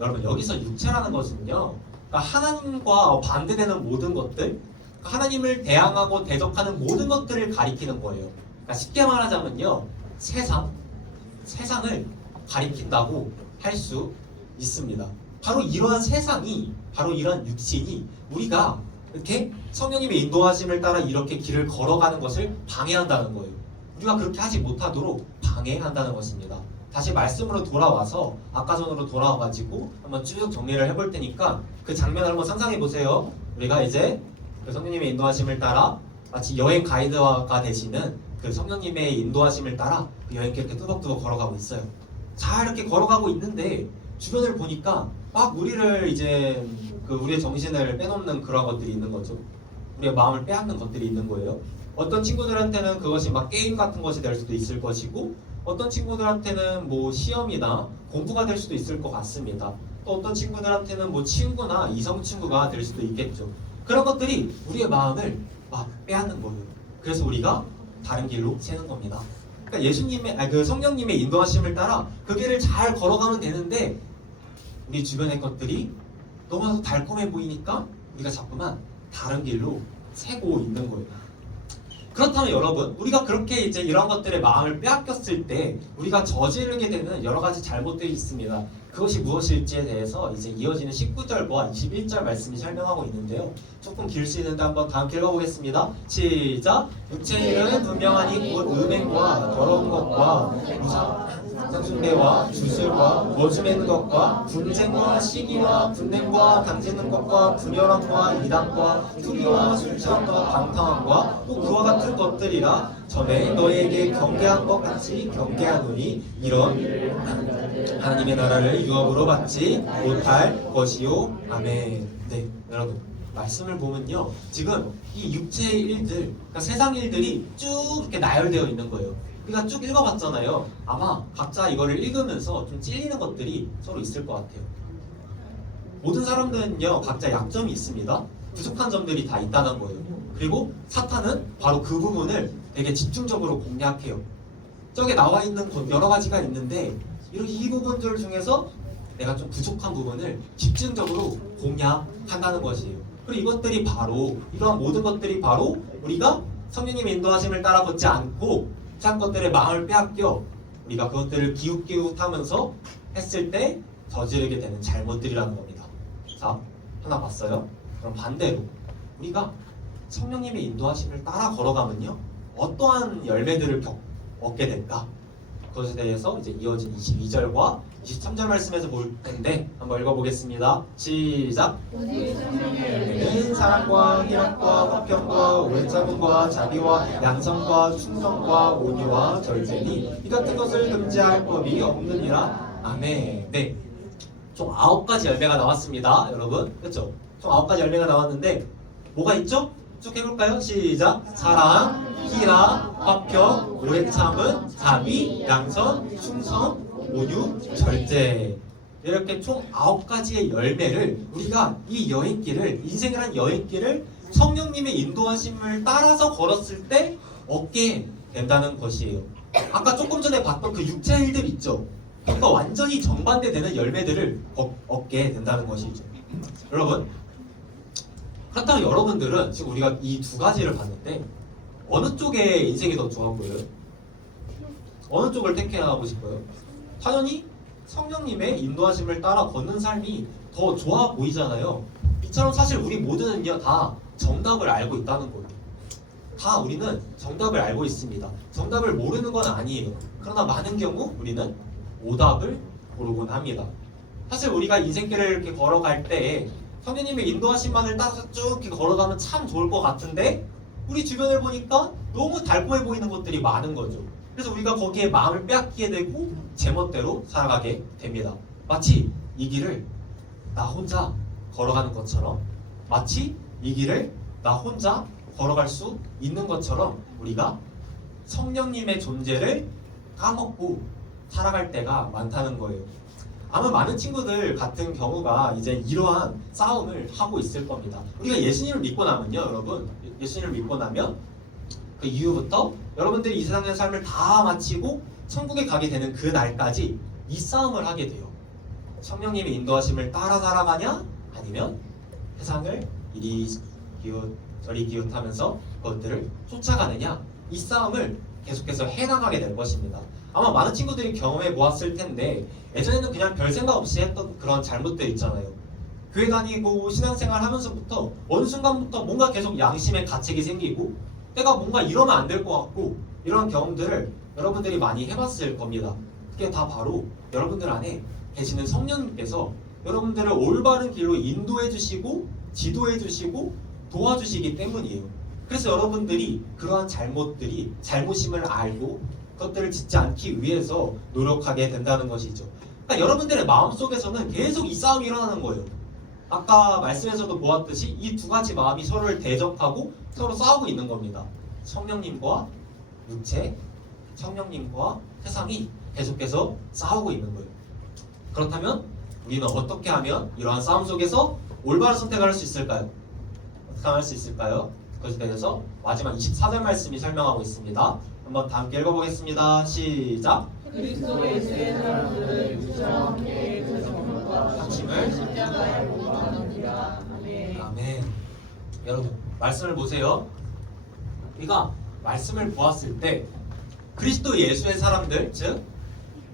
여러분, 여기서 육체라는 것은요, 그러니까 하나님과 반대되는 모든 것들, 하나님을 대항하고 대적하는 모든 것들을 가리키는 거예요. 그러니까 쉽게 말하자면요, 세상을 가리킨다고 할 수 있습니다. 바로 이러한 세상이, 바로 이러한 육신이 우리가 이렇게 성령님의 인도하심을 따라 이렇게 길을 걸어가는 것을 방해한다는 거예요. 우리가 그렇게 하지 못하도록 방해한다는 것입니다. 다시 말씀으로 돌아와서 아까 전으로 돌아와가지고 한번 쭉 정리를 해볼 테니까 그 장면을 한번 상상해 보세요. 우리가 이제 그 성령님의 인도하심을 따라 마치 여행 가이드가 되시는 그 성령님의 인도하심을 따라 그 여행길 이렇게 뚜벅뚜벅 걸어가고 있어요. 잘 이렇게 걸어가고 있는데 주변을 보니까 막 우리를 이제 그 우리의 정신을 빼놓는 그런 것들이 있는 거죠. 우리의 마음을 빼앗는 것들이 있는 거예요. 어떤 친구들한테는 그것이 막 게임 같은 것이 될 수도 있을 것이고, 어떤 친구들한테는 뭐 시험이나 공부가 될 수도 있을 것 같습니다. 또 어떤 친구들한테는 뭐 친구나 이성 친구가 될 수도 있겠죠. 그런 것들이 우리의 마음을 막 빼앗는 거예요. 그래서 우리가 다른 길로 새는 겁니다. 그러니까 예수님의 그 성령님의 인도하심을 따라 그 길을 잘 걸어가면 되는데 우리 주변의 것들이 너무 달콤해 보이니까 우리가 자꾸만 다른 길로 새고 있는 거예요. 그렇다면 여러분, 우리가 그렇게 이제 이런 것들의 마음을 빼앗겼을 때 우리가 저지르게 되는 여러 가지 잘못들이 있습니다. 그것이 무엇일지에 대해서 이제 이어지는 19절과 21절 말씀이 설명하고 있는데요. 조금 길 수 있는데 한번 다 함께 읽어보겠습니다. 시작! 육체의 일은 분명하니 곧 음행과 더러운 것과 숭배와 주술과 오줌매는 것과 분쟁과 시기와 분냄과 당지는 것과 분열함과 이단과 투기와 술취함과 방탕함과 또 그와 같은 것들이라 전에 너희에게 경계한 것 같이 경계하노니 이런 하나님의 나라를 유업으로 받지 못할 것이요. 아멘. 네, 여러분 말씀을 보면요, 지금 이 육체의 일들, 그러니까 세상 일들이 쭉 이렇게 나열되어 있는 거예요. 우리가 쭉 읽어봤잖아요. 아마 각자 이거를 읽으면서 좀 찔리는 것들이 서로 있을 것 같아요. 모든 사람들은요, 각자 약점이 있습니다. 부족한 점들이 다 있다는 거예요. 그리고 사탄은 바로 그 부분을 되게 집중적으로 공략해요. 저게 나와 있는 여러 가지가 있는데 이 부분들 중에서 내가 좀 부족한 부분을 집중적으로 공략한다는 것이에요. 그리고 이것들이 바로, 이러한 모든 것들이 바로 우리가 성령님의 인도하심을 따라 걷지 않고 참 것들의 마음을 빼앗겨 우리가 그것들을 기웃기웃하면서 했을 때 저지르게 되는 잘못들이라는 겁니다. 자, 하나 봤어요? 그럼 반대로 우리가 성령님의 인도하심을 따라 걸어가면요, 어떠한 열매들을 얻게 될까? 그것에 대해서 이제 이어진 22절과 23절 말씀에서 볼 텐데 한번 읽어보겠습니다. 시작! 인 사랑과 희락과 화평과 오래 참음과 자비와 양성과 충성과 온유와 절제니 이 같은 것을 금지할 법이 없느니라. 아멘. 네, 총 9가지 열매가 나왔습니다. 여러분, 그렇죠? 총 9가지 열매가 나왔는데 뭐가 있죠? 쭉 해볼까요? 시작! 사랑, 희락, 화평, 오래 참음, 자비, 양선, 충성, 온유, 절제. 이렇게 총 9가지의 열매를 우리가 이 여행길을, 인생을 한 여행길을 성령님의 인도하심을 따라서 걸었을 때 얻게 된다는 것이에요. 아까 조금 전에 봤던 그 육체의 일들 있죠? 그러니까 완전히 정반대되는 열매들을 얻게 된다는 것이죠. 여러분, 그렇다면 여러분들은 지금 우리가 이 두 가지를 봤는데 어느 쪽에 인생이 더 좋아 보여요? 어느 쪽을 택해나가고 싶어요? 당연히 성령님의 인도하심을 따라 걷는 삶이 더 좋아 보이잖아요. 이처럼 사실 우리 모두는요, 다 정답을 알고 있다는 거예요. 다 우리는 정답을 알고 있습니다. 정답을 모르는 건 아니에요. 그러나 많은 경우 우리는 오답을 고르곤 합니다. 사실 우리가 인생길을 이렇게 걸어갈 때 성령님의 인도하심만을 따라서 쭉 이렇게 걸어가면 참 좋을 것 같은데 우리 주변을 보니까 너무 달콤해 보이는 것들이 많은 거죠. 그래서 우리가 거기에 마음을 빼앗기게 되고 제멋대로 살아가게 됩니다. 마치 이 길을 나 혼자 걸어가는 것처럼, 마치 이 길을 나 혼자 걸어갈 수 있는 것처럼 우리가 성령님의 존재를 까먹고 살아갈 때가 많다는 거예요. 아마 많은 친구들 같은 경우가 이제 이러한 싸움을 하고 있을 겁니다. 우리가 예수님을 믿고 나면요, 여러분, 예수님을 믿고 나면 그 이후부터 여러분들이 이 세상의 삶을 다 마치고 천국에 가게 되는 그 날까지 이 싸움을 하게 돼요. 성령님의 인도하심을 따라 살아가냐, 아니면 세상을 이리 기웃 저리 기웃하면서 그것들을 쫓아가느냐, 이 싸움을 계속해서 해나가게 될 것입니다. 아마 많은 친구들이 경험해 보았을 텐데 예전에는 그냥 별 생각 없이 했던 그런 잘못들 있잖아요. 교회 다니고 신앙생활 하면서부터 어느 순간부터 뭔가 계속 양심의 가책이 생기고 내가 뭔가 이러면 안 될 것 같고 이런 경험들을 여러분들이 많이 해봤을 겁니다. 그게 다 바로 여러분들 안에 계시는 성령님께서 여러분들을 올바른 길로 인도해 주시고 지도해 주시고 도와주시기 때문이에요. 그래서 여러분들이 그러한 잘못임을 알고 그것들을 짓지 않기 위해서 노력하게 된다는 것이죠. 그러니까 여러분들의 마음속에서는 계속 이 싸움이 일어나는 거예요. 아까 말씀에서도 보았듯이 이 두 가지 마음이 서로를 대적하고 서로 싸우고 있는 겁니다. 성령님과 육체, 성령님과 세상이 계속해서 싸우고 있는 거예요. 그렇다면 우리는 어떻게 하면 이러한 싸움 속에서 올바른 선택을 할 수 있을까요? 어떻게 할 수 있을까요? 그것에 대해서 마지막 24절 말씀이 설명하고 있습니다. 한번 다 함께 읽어보겠습니다. 시작! 그리스도 예수의 사람들은 육체와 함께 그 성령과 합심을 십자가에 못 박았느니라. 아멘. 아멘. 여러분 말씀을 보세요. 우리가 말씀을 보았을 때 그리스도 예수의 사람들, 즉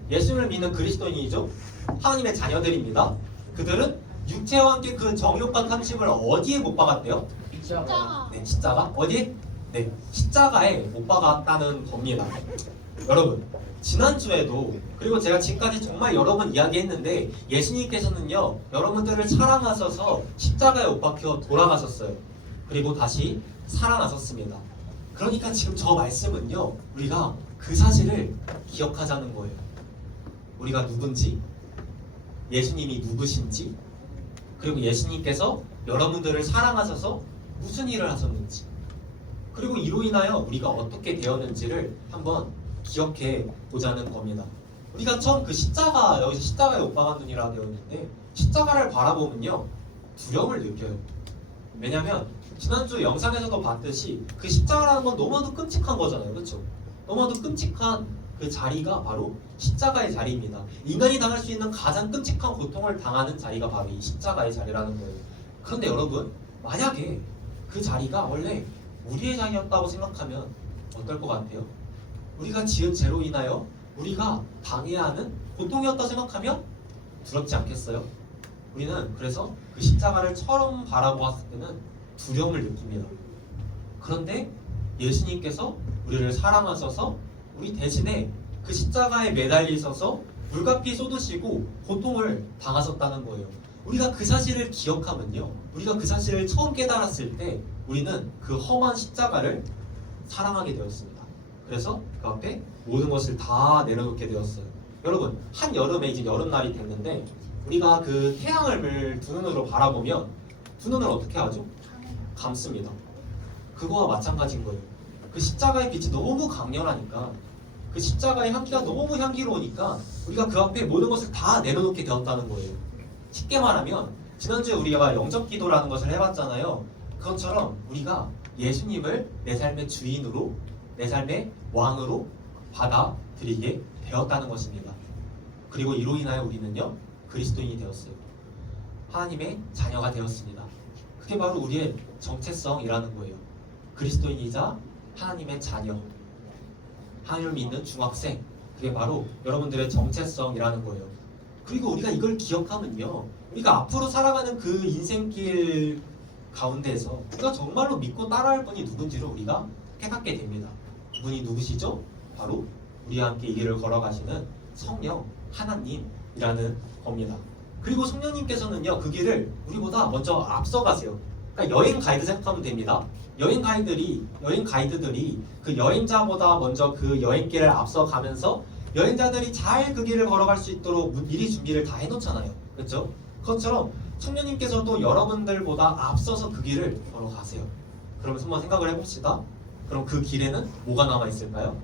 예수를 믿는 그리스도인이죠. 하나님의 자녀들입니다. 그들은 육체와 함께 그 정욕과 탐심을 어디에 못 박았대요? 십자가. 네, 십자가? 어디에? 네, 십자가에 못 박았다는 겁니다. 여러분, 지난주에도 그리고 제가 지금까지 정말 여러 번 이야기했는데 예수님께서는요 여러분들을 사랑하셔서 십자가에 못 박혀 돌아가셨어요. 그리고 다시 살아나셨습니다. 그러니까 지금 저 말씀은요 우리가 그 사실을 기억하자는 거예요. 우리가 누군지, 예수님이 누구신지, 그리고 예수님께서 여러분들을 사랑하셔서 무슨 일을 하셨는지, 그리고 이로 인하여 우리가 어떻게 되었는지를 한번 기억해 보자는 겁니다. 우리가 처음 그 십자가, 여기서 십자가에 못 박은 눈이라고 되어 있는데 십자가를 바라보면요 두려움을 느껴요. 왜냐면 지난주 영상에서도 봤듯이 그 십자가라는 건 너무나도 끔찍한 거잖아요. 그렇죠? 너무나도 끔찍한 그 자리가 바로 십자가의 자리입니다. 인간이 당할 수 있는 가장 끔찍한 고통을 당하는 자리가 바로 이 십자가의 자리라는 거예요. 그런데 여러분, 만약에 그 자리가 원래 우리의 자리였다고 생각하면 어떨 것 같아요? 우리가 지은 죄로 인하여 우리가 당해야 하는 고통이었다 생각하면 두렵지 않겠어요? 우리는 그래서 그 십자가를 처음 바라보았을 때는 두려움을 느낍니다. 그런데 예수님께서 우리를 사랑하셔서 우리 대신에 그 십자가에 매달리셔서 물과 피 쏟으시고 고통을 당하셨다는 거예요. 우리가 그 사실을 기억하면요, 우리가 그 사실을 처음 깨달았을 때 우리는 그 험한 십자가를 사랑하게 되었습니다. 그래서 그 앞에 모든 것을 다 내려놓게 되었어요. 여러분, 한여름에 이제 여름날이 됐는데 우리가 그 태양을 두 눈으로 바라보면 두 눈을 어떻게 하죠? 감습니다. 그거와 마찬가지인 거예요. 그 십자가의 빛이 너무 강렬하니까, 그 십자가의 향기가 너무 향기로우니까 우리가 그 앞에 모든 것을 다 내려놓게 되었다는 거예요. 쉽게 말하면 지난주에 우리가 영접 기도라는 것을 해봤잖아요. 그것처럼 우리가 예수님을 내 삶의 주인으로, 내 삶의 왕으로 받아들이게 되었다는 것입니다. 그리고 이로 인하여 우리는요 그리스도인이 되었어요. 하나님의 자녀가 되었습니다. 그게 바로 우리의 정체성이라는 거예요. 그리스도인이자 하나님의 자녀, 하나님을 믿는 중학생, 그게 바로 여러분들의 정체성이라는 거예요. 그리고 우리가 이걸 기억하면요, 우리가 앞으로 살아가는 그 인생길 가운데에서 우리가 정말로 믿고 따라할 분이 누군지를 우리가 깨닫게 됩니다. 그분이 누구시죠? 바로 우리와 함께 이 길을 걸어가시는 성령 하나님이라는 겁니다. 그리고 성령님께서는요 그 길을 우리보다 먼저 앞서가세요. 그러니까 여행 가이드 생각하면 됩니다. 여행 가이드들이 그 여행자보다 먼저 그 여행길을 앞서가면서 여행자들이 잘 그 길을 걸어갈 수 있도록 미리 준비를 다 해놓잖아요. 그렇죠? 그것처럼 성령님께서도 여러분들보다 앞서서 그 길을 걸어가세요. 그러면서 한번 생각을 해봅시다. 그럼 그 길에는 뭐가 남아있을까요?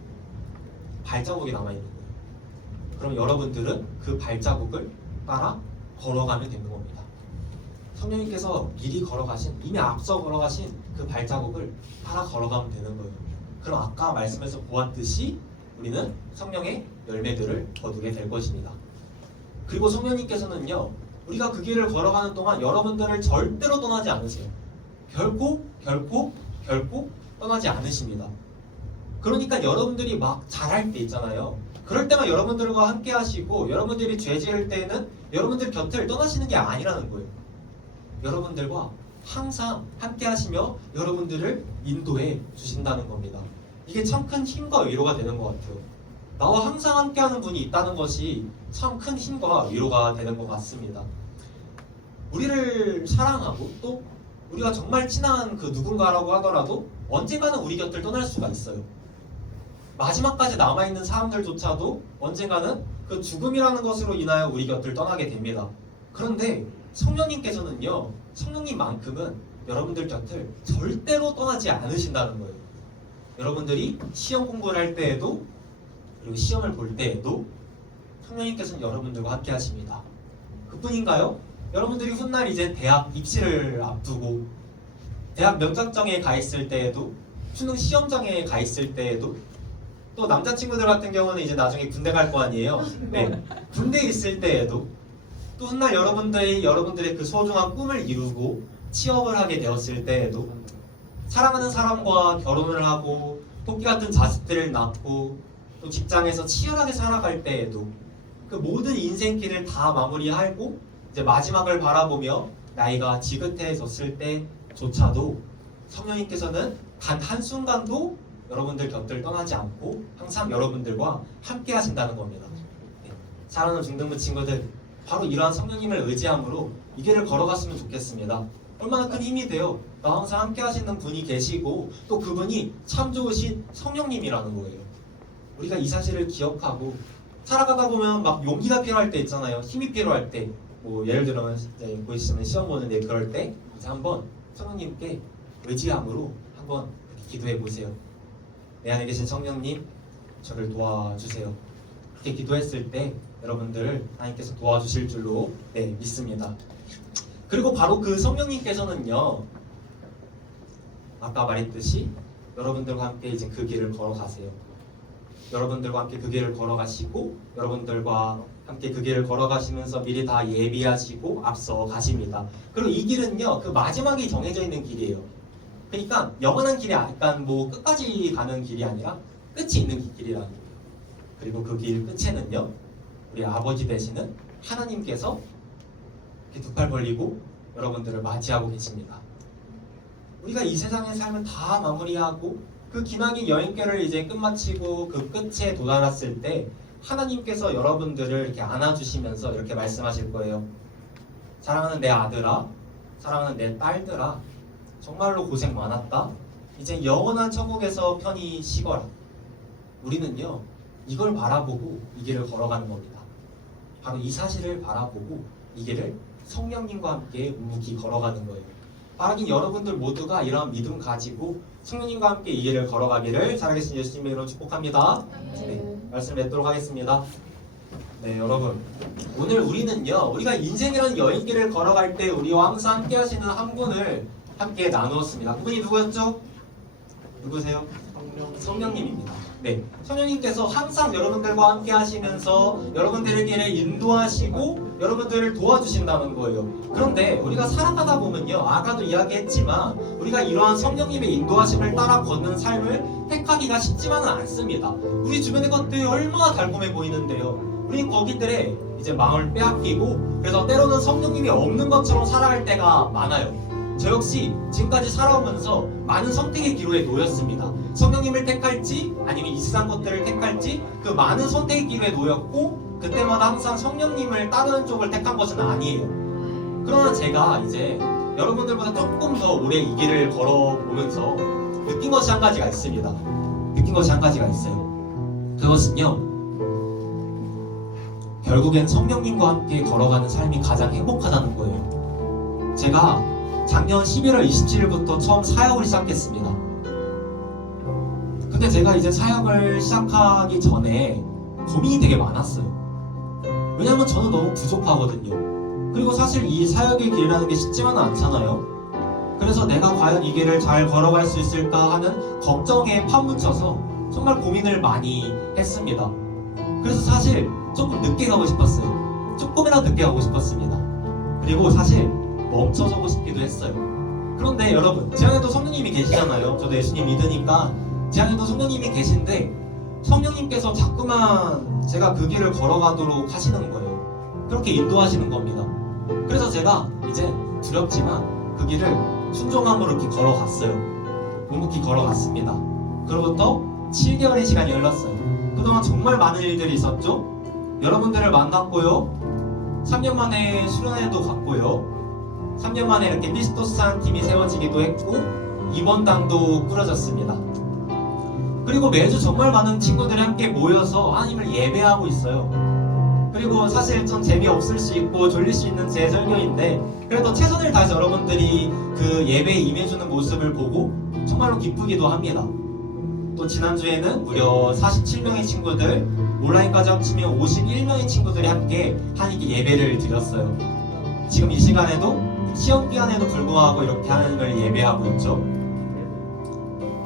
발자국이 남아있는 거예요. 그럼 여러분들은 그 발자국을 따라 걸어가면 되는 겁니다. 성령님께서 미리 걸어가신, 이미 앞서 걸어가신 그 발자국을 따라 걸어가면 되는 거예요. 그럼 아까 말씀에서 보았듯이 우리는 성령의 열매들을 거두게 될 것입니다. 그리고 성령님께서는요 우리가 그 길을 걸어가는 동안 여러분들을 절대로 떠나지 않으세요. 결코 떠나지 않으십니다. 그러니까 여러분들이 막 잘할 때 있잖아요. 그럴 때만 여러분들과 함께 하시고 여러분들이 죄 지을 때는 여러분들 곁을 떠나시는 게 아니라는 거예요. 여러분들과 항상 함께 하시며 여러분들을 인도해 주신다는 겁니다. 이게 참 큰 힘과 위로가 되는 것 같아요. 나와 항상 함께하는 분이 있다는 것이 참 큰 힘과 위로가 되는 것 같습니다. 우리를 사랑하고 또 우리가 정말 친한 그 누군가라고 하더라도 언젠가는 우리 곁을 떠날 수가 있어요. 마지막까지 남아있는 사람들조차도 언젠가는 그 죽음이라는 것으로 인하여 우리 곁을 떠나게 됩니다. 그런데 성령님께서는요, 성령님만큼은 여러분들 곁을 절대로 떠나지 않으신다는 거예요. 여러분들이 시험 공부를 할 때에도 그리고 시험을 볼 때에도 성령님께서는 여러분들과 함께 하십니다. 그뿐인가요? 여러분들이 훗날 이제 대학 입시를 앞두고 대학 면접장에 가 있을 때에도 수능 시험장에 가 있을 때에도 또 남자친구들 같은 경우는 이제 나중에 군대 갈 거 아니에요. 네, 군대에 있을 때에도 또 훗날 여러분들의 그 소중한 꿈을 이루고 취업을 하게 되었을 때에도 사랑하는 사람과 결혼을 하고 토끼 같은 자식들을 낳고 또 직장에서 치열하게 살아갈 때에도 그 모든 인생길을 다 마무리하고 이제 마지막을 바라보며 나이가 지긋해졌을 때조차도 성령님께서는 단 한순간도 여러분들 곁을 떠나지 않고 항상 여러분들과 함께 하신다는 겁니다. 네. 사랑하는 중등부 친구들, 바로 이러한 성령님을 의지함으로 이 길을 걸어갔으면 좋겠습니다. 얼마나 큰 힘이 돼요. 나와 항상 함께 하시는 분이 계시고 또 그분이 참 좋으신 성령님이라는 거예요. 우리가 이 사실을 기억하고 살아가다 보면 막 용기가 필요할 때 있잖아요. 힘이 필요할 때, 뭐 예를 들면 이제 곧 있으면 시험 보는데 그럴 때 이제 한번 성령님께 의지함으로 한번 기도해 보세요. 내 안에 계신 성령님, 저를 도와주세요. 그렇게 기도했을 때 여러분들 하나님께서 도와주실 줄로 믿습니다. 그리고 바로 그 성령님께서는요, 아까 말했듯이 여러분들과 함께 이제 그 길을 걸어가세요. 여러분들과 함께 그 길을 걸어가시고 여러분들과 함께 그 길을 걸어가시면서 미리 다 예비하시고 앞서 가십니다. 그리고 이 길은요, 그 마지막이 정해져 있는 길이에요. 그러니까 영원한 길이 약간 뭐 끝까지 가는 길이 아니라 끝이 있는 길이라는 거예요. 그리고 그 길 끝에는요, 우리 아버지 되시는 하나님께서 이렇게 두 팔 벌리고 여러분들을 맞이하고 계십니다. 우리가 이 세상의 삶을 다 마무리하고 그 기나긴 여행길을 이제 끝마치고 그 끝에 도달했을 때 하나님께서 여러분들을 이렇게 안아주시면서 이렇게 말씀하실 거예요. 사랑하는 내 아들아, 사랑하는 내 딸들아, 정말로 고생 많았다. 이제 영원한 천국에서 편히 쉬거라. 우리는요, 이걸 바라보고 이 길을 걸어가는 겁니다. 바로 이 사실을 바라보고 이 길을 성령님과 함께 묵묵히 걸어가는 거예요. 바라긴 여러분들 모두가 이러한 믿음 가지고 성령님과 함께 이 길을 걸어가기를 살아계신 예수님의 이름으로 축복합니다. 네, 말씀 맺도록 하겠습니다. 네, 여러분, 오늘 우리는요, 우리가 인생이라는 여행길을 걸어갈 때 우리와 항상 함께 하시는 한 분을 함께 나누었습니다. 그분이 누구였죠? 누구세요? 성령님입니다. 네, 성령님께서 항상 여러분들과 함께 하시면서 여러분들의 길을 인도하시고 여러분들을 도와주신다는 거예요. 그런데 우리가 살아가다 보면요, 아까도 이야기했지만 우리가 이러한 성령님의 인도하심을 따라 걷는 삶을 택하기가 쉽지만은 않습니다. 우리 주변의 것들이 얼마나 달콤해 보이는데요, 우린 거기들에 이제 마음을 빼앗기고 그래서 때로는 성령님이 없는 것처럼 살아갈 때가 많아요. 저 역시 지금까지 살아오면서 많은 선택의 기로에 놓였습니다. 성령님을 택할지 아니면 이 세상 것들을 택할지 그 많은 선택의 기로에 놓였고 그때마다 항상 성령님을 따르는 쪽을 택한 것은 아니에요. 그러나 제가 이제 여러분들보다 조금 더 오래 이 길을 걸어보면서 느낀 것이 한 가지가 있습니다. 느낀 것이 한 가지가 있어요. 그것은요, 결국엔 성령님과 함께 걸어가는 삶이 가장 행복하다는 거예요. 제가 작년 11월 27일부터 처음 사역을 시작했습니다. 근데 제가 이제 사역을 시작하기 전에 고민이 되게 많았어요. 왜냐면 저는 너무 부족하거든요. 그리고 사실 이 사역의 길이라는 게 쉽지만은 않잖아요. 그래서 내가 과연 이 길을 잘 걸어갈 수 있을까 하는 걱정에 파묻혀서 정말 고민을 많이 했습니다. 그래서 사실 조금 늦게 가고 싶었어요. 조금이라도 늦게 가고 싶었습니다. 그리고 사실 멈춰서고 싶기도 했어요. 그런데 여러분, 제 안에도 성령님이 계시잖아요. 저도 예수님 믿으니까 제 안에도 성령님이 계신데 성령님께서 자꾸만 제가 그 길을 걸어가도록 하시는 거예요. 그렇게 인도하시는 겁니다. 그래서 제가 이제 두렵지만 그 길을 순종함으로 이렇게 걸어갔어요. 묵묵히 걸어갔습니다. 그로부터 7개월의 시간이 흘렀어요. 그동안 정말 많은 일들이 있었죠. 여러분들을 만났고요. 3년 만에 수련회도 갔고요. 3년 만에 이렇게 피스토스한 팀이 세워지기도 했고 임원당도 꾸려졌습니다. 그리고 매주 정말 많은 친구들이 함께 모여서 하나님을 예배하고 있어요. 그리고 사실 좀 재미없을 수 있고 졸릴 수 있는 제 설교인데 그래도 최선을 다해서 여러분들이 그 예배에 임해주는 모습을 보고 정말로 기쁘기도 합니다. 또 지난주에는 무려 47명의 친구들, 온라인까지 합치면 51명의 친구들이 함께 하나님께 예배를 드렸어요. 지금 이 시간에도 시험 기간에도 불구하고 이렇게 하나님을 예배하고 있죠.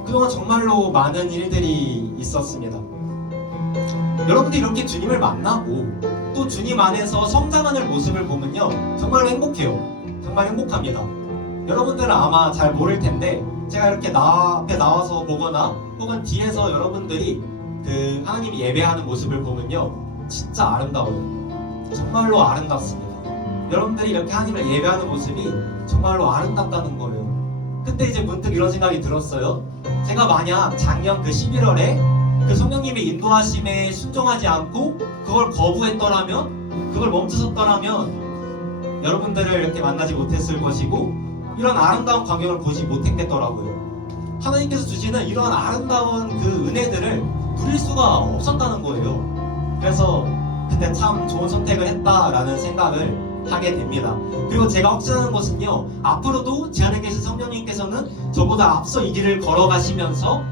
그동안 정말로 많은 일들이 있었습니다. 여러분들이 이렇게 주님을 만나고 또 주님 안에서 성장하는 모습을 보면요 정말로 행복해요. 정말 행복합니다. 여러분들은 아마 잘 모를 텐데 제가 이렇게 앞에 나와서 보거나 혹은 뒤에서 여러분들이 그 하나님이 예배하는 모습을 보면요 진짜 아름다워요. 정말로 아름답습니다. 여러분들이 이렇게 하나님을 예배하는 모습이 정말로 아름답다는 거예요. 그때 이제 문득 이런 생각이 들었어요. 제가 만약 작년 그 11월에 그 성령님의 인도하심에 순종하지 않고 그걸 거부했더라면, 그걸 멈추었더라면 여러분들을 이렇게 만나지 못했을 것이고 이런 아름다운 광경을 보지 못했겠더라고요. 하나님께서 주시는 이런 아름다운 그 은혜들을 누릴 수가 없었다는 거예요. 그래서 그때 참 좋은 선택을 했다라는 생각을 하게 됩니다. 그리고 제가 확신하는 것은요, 앞으로도 제 안에 계신 성령님께서는 저보다 앞서 이 길을 걸어가시면서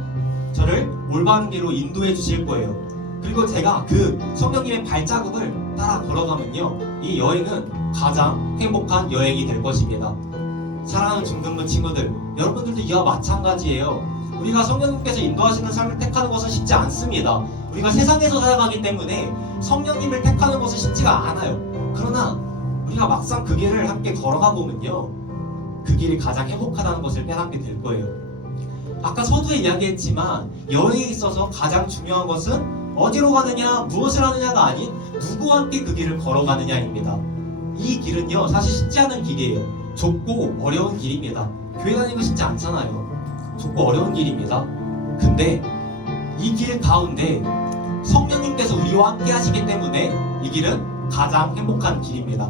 저를 올바른 길로 인도해 주실 거예요. 그리고 제가 그 성령님의 발자국을 따라 걸어가면요, 이 여행은 가장 행복한 여행이 될 것입니다. 사랑하는 중등부 친구들, 여러분들도 이와 마찬가지예요. 우리가 성령님께서 인도하시는 삶을 택하는 것은 쉽지 않습니다. 우리가 세상에서 살아가기 때문에 성령님을 택하는 것은 쉽지가 않아요. 그러나 우리가 막상 그 길을 함께 걸어가 보면요, 그 길이 가장 행복하다는 것을 깨닫게 될 거예요. 아까 서두에 이야기했지만 여행에 있어서 가장 중요한 것은 어디로 가느냐, 무엇을 하느냐가 아닌 누구와 함께 그 길을 걸어가느냐입니다. 이 길은요 사실 쉽지 않은 길이에요. 좁고 어려운 길입니다. 교회 다니는 거 쉽지 않잖아요. 좁고 어려운 길입니다. 근데 이 길 가운데 성령님께서 우리와 함께 하시기 때문에 이 길은 가장 행복한 길입니다.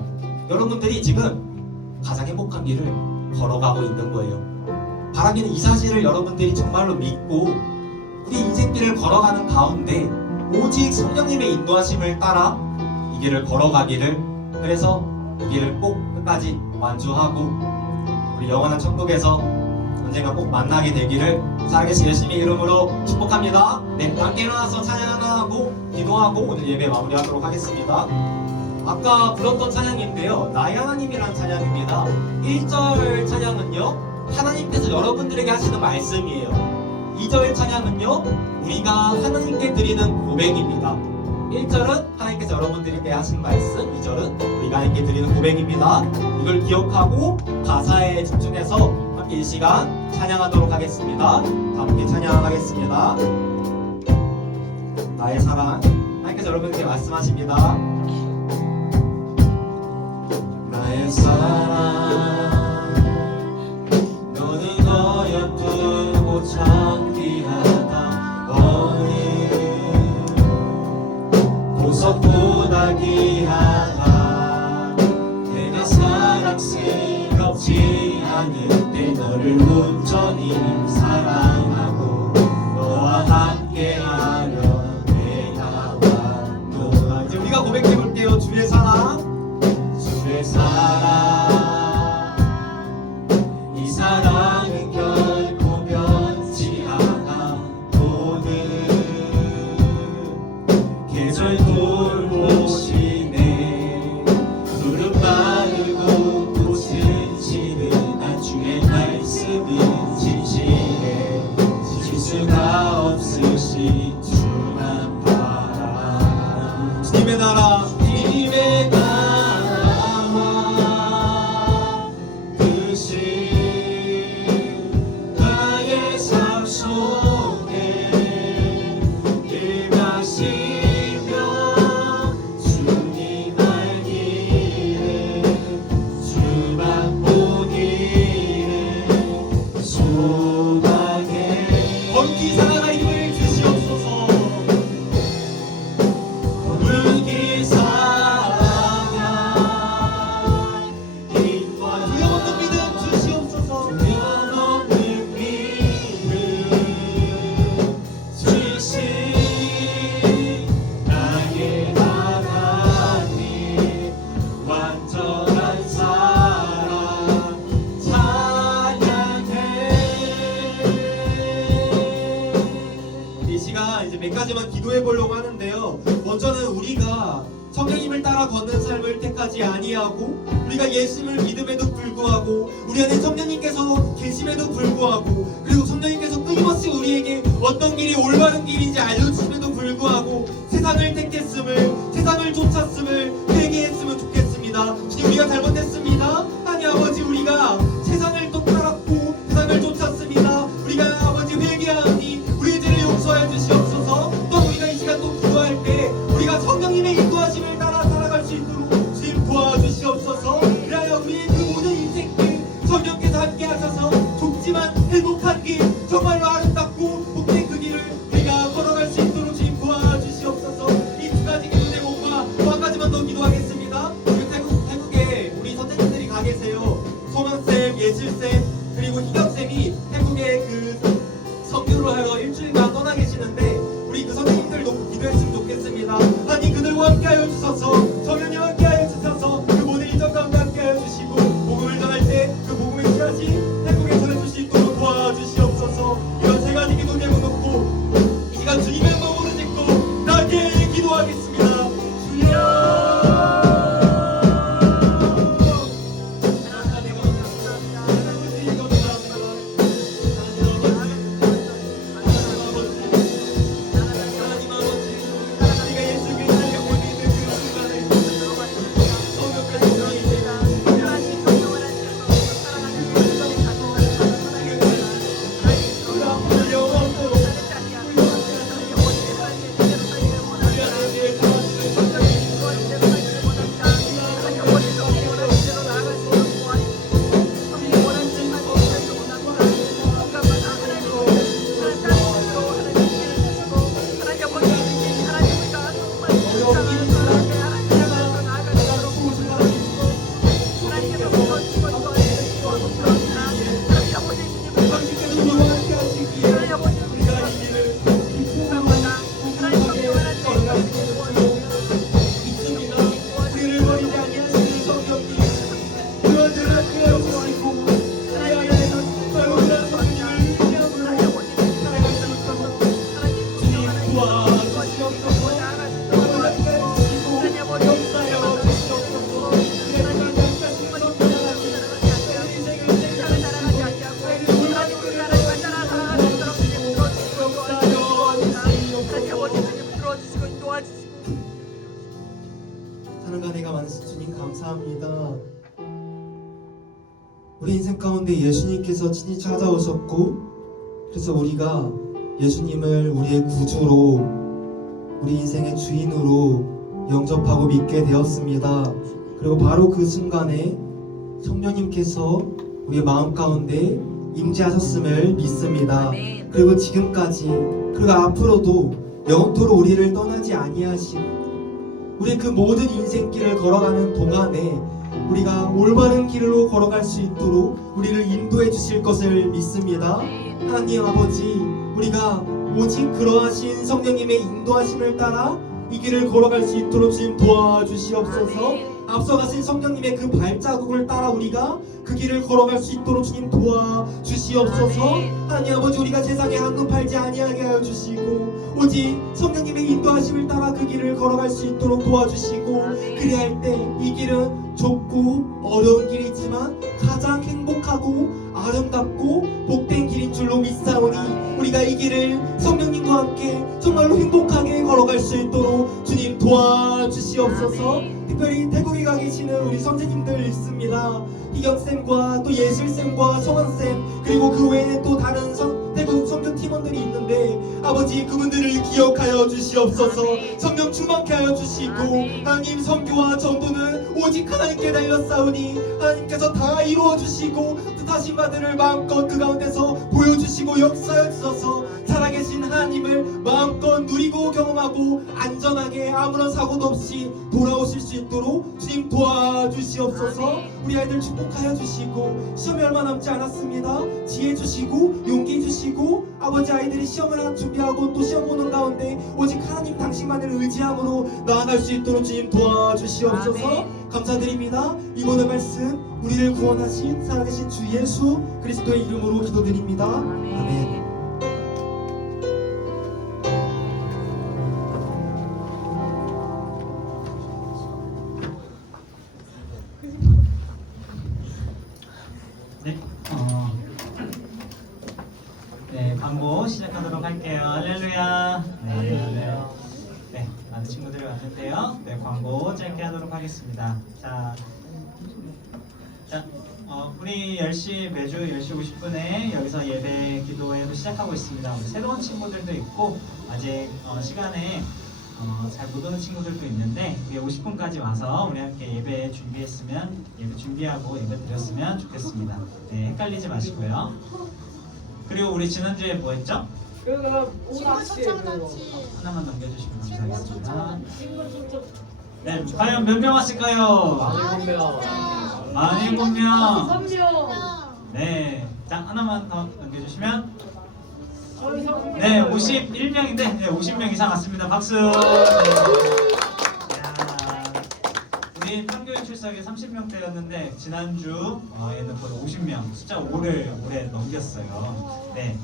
여러분들이 지금 가장 행복한 길을 걸어가고 있는 거예요. 바라기는 이 사실을 여러분들이 정말로 믿고 우리 인생길을 걸어가는 가운데 오직 성령님의 인도하심을 따라 이 길을 걸어가기를, 그래서 이 길을 꼭 끝까지 완주하고 우리 영원한 천국에서 언젠가 꼭 만나게 되기를 살아계신 예수님의 이름으로 축복합니다. 네, 함께 일어나서 찬양하고 기도하고 오늘 예배 마무리하도록 하겠습니다. 아까 불렀던 찬양인데요, 나의 하나님이라는 찬양입니다. 1절 찬양은요 하나님께서 여러분들에게 하시는 말씀이에요. 2절 찬양은요 우리가 하나님께 드리는 고백입니다. 1절은 하나님께서 여러분들에게 하신 말씀, 2절은 우리가 하나님께 드리는 고백입니다. 이걸 기억하고 가사에 집중해서 함께 이 시간 찬양하도록 하겠습니다. 함께 찬양하겠습니다. 나의 사랑, 하나님께서 여러분께 말씀하십니다. 나의 사랑, 너는 어여쁘고 참 귀하다. 어느 보석보다 귀하다. 내가 사랑스럽지 않은데 너를 온전히 사랑하고 너와 함께하려 내가 왔노라. 이제 우리가 고백해볼게요. 주의 사랑, 주의 사랑, 이 사랑은 결코 변치 않아. 모든 계절 돌보시네. 푸른 마르고 꽃은 지는 주의 말씀은 진실해. 실수가 없으신 주만 바라. 주님의 나라, 주님의 나라와 뜻이 나의 삶 속에 시간 이제 몇 가지만 기도해 보려고 하는데요. 먼저는 우리가 성령님을 따라 걷는 삶을 택하지 아니하고 우리가 예수님을 믿음에도 불구하고 우리 안에 성령님께서 계심에도 불구하고 그리고 성령님께서 끊임없이 우리에게 어떤 길이 올바른 길인지 알려주심에도 불구하고 세상을 택했음을 세상을 쫓았음을 회개했으면 좋겠습니다. 주님 우리가 잘못했습니다. 하나님 아버지 우리가 세상을 또 따랐고 세상을 쫓았습니다. 우리가 아버지 회개하니 우리의 죄를 용서해 주시옵소서. 또 우리가 이 시간 또 기도할 때 우리가 성령님의 인도하심을 따라 살아갈 수 있도록 주님 도와주시옵소서. 그래야 우리의 그 모든 인생길 성령께서 함께 하셔서 좁지만 행복한 길 정말로 아름답고 복된 그 길을 우리가 걸어갈 수 있도록 주님 도와주시옵소서. 이 두 가지 기도 제목과 또 한 가지만 더 기도하겠습니다. 태국에 우리 선생님들이 가 계세요. 소망쌤, 예슬쌤 그리고 희경쌤이 태국에 그 선교를 하러 일주일간 떠나 계시는데 우리 그 선생님들 놓고 기도했으면 좋겠습니다. 하나님 그들과 함께하여 주셔서 성령님 함께하여 주셔서 그 모든 일정 가운데 함께하여 주시고 복음을 전할 때 그 복음의 씨앗이 태국에 전해줄 수 있도록 도와주시옵소서. 이런 세 가지 기도 제목 놓고 이 시간 주님의 몸으로 짓고 낮게 기도하겠습니다. 주여 사랑과 내가 많으신 주님 감사합니다. 우리 인생 가운데 예수님께서 친히 찾아오셨고 그래서 우리가 예수님을 우리의 구주로 우리 인생의 주인으로 영접하고 믿게 되었습니다. 그리고 바로 그 순간에 성령님께서 우리의 마음 가운데 임재하셨음을 믿습니다. 그리고 지금까지 그리고 앞으로도 영원토록 우리를 떠나지 아니하시고 우리 그 모든 인생길을 걸어가는 동안에 우리가 올바른 길로 걸어갈 수 있도록 우리를 인도해 주실 것을 믿습니다. 하나님 아버지 우리가 오직 그러하신 성령님의 인도하심을 따라 이 길을 걸어갈 수 있도록 주님 도와주시옵소서. 앞서가신 성령님의 그 발자국을 따라 우리가 그 길을 걸어갈 수 있도록 주님 도와주시옵소서. 하나님 아버지 우리가 세상에 한눈 팔지 아니하게 하여 주시고 오직 성령님의 인도하심을 따라 그 길을 걸어갈 수 있도록 도와주시고 그리할 때 이 길은 좁고 어려운 길이지만 가장 행복하고 아름답고 복된 길인 줄로 믿사오니 우리가 이 길을 성령님과 함께 정말로 행복하게 걸어갈 수 있도록 주님 도와주시옵소서. 특별히 태국에 가 계시는 우리 선생님들 있습니다. 희경쌤과 또 예슬쌤과 성원쌤 그리고 그 외에 또 다른 태국 선교 팀원들이 있는데 아버지 그분들을 기억하여 주시옵소서. 성령 충만케 하여 주시고 하나님 선교와 전도는 오직 하나님께 달렸사오니 하나님께서 다 이루어 주시고 뜻하신 바들을 마음껏 그 가운데서 보여주시고 역사여 주셔서 살아계신 하나님을 마음껏 누리고 경험하고 안전하게 아무런 사고도 없이 돌아오실 수 있도록 주님 도와주시옵소서. 우리 아이들 축복하여 주시고 시험이 얼마 남지 않았습니다. 지혜 주시고 용기 주시고 아버지 아이들이 시험을 준비하고 또 시험 보는 가운데 오직 하나님 당신만을 의지함으로 나아갈 수 있도록 주님 도와주시옵소서. 감사드립니다. 이 모든 말씀 우리를 구원하신 살아계신 주 예수 그리스도의 이름으로 기도드립니다. 아멘. 네, 많은 친구들이 왔는데요. 네, 광고 짧게 하도록 하겠습니다. 자, 우리 10시 매주 10시 50분에 여기서 예배 기도회도 시작하고 있습니다. 우리 새로운 친구들도 있고 아직 시간에 잘 못 오는 친구들도 있는데 우리 50분까지 와서 우리 함께 예배 준비하고 예배 드렸으면 좋겠습니다. 네, 헷갈리지 마시고요. 그리고 우리 지난주에 뭐 했죠? 하나만 넘겨주시면 감사하겠습니다. 네, 과연 몇 명 왔을까요? 47명. 네, 자 하나만 더 넘겨주시면 네, 51명인데 네, 50명 이상 왔습니다. 박수. 네. 우리 평균 출석이 30명대였는데 지난주에는 거의 50명, 숫자 5를 올해 넘겼어요. 네,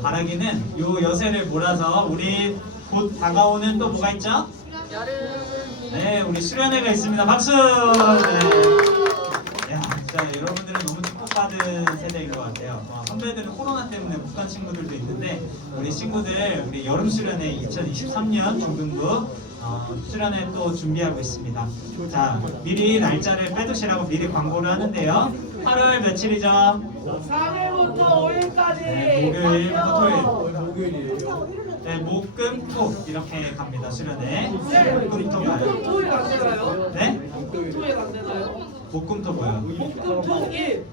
바라기는 요 여세를 몰아서 우리 곧 다가오는 또 뭐가 있죠? 네, 우리 수련회가 있습니다. 박수. 네. 야, 진짜 여러분들은 너무 축복받은 세대인 것 같아요. 선배들은 코로나 때문에 못 간 친구들도 있는데 우리 친구들 우리 여름 수련회 2023년 중등부 수련회 또 준비하고 있습니다. 자, 미리 날짜를 빼두시라고 미리 광고를 하는데요. 8월 며칠이죠? 3일부터 5일까지. 네, 목요일부터 토요일. 네, 목금토 이렇게 갑니다. 수련회. 목금토 가요. 토요일 안 되나요? 네? 토요일 안 되나요? 목금토 뭐요? 목금 토일.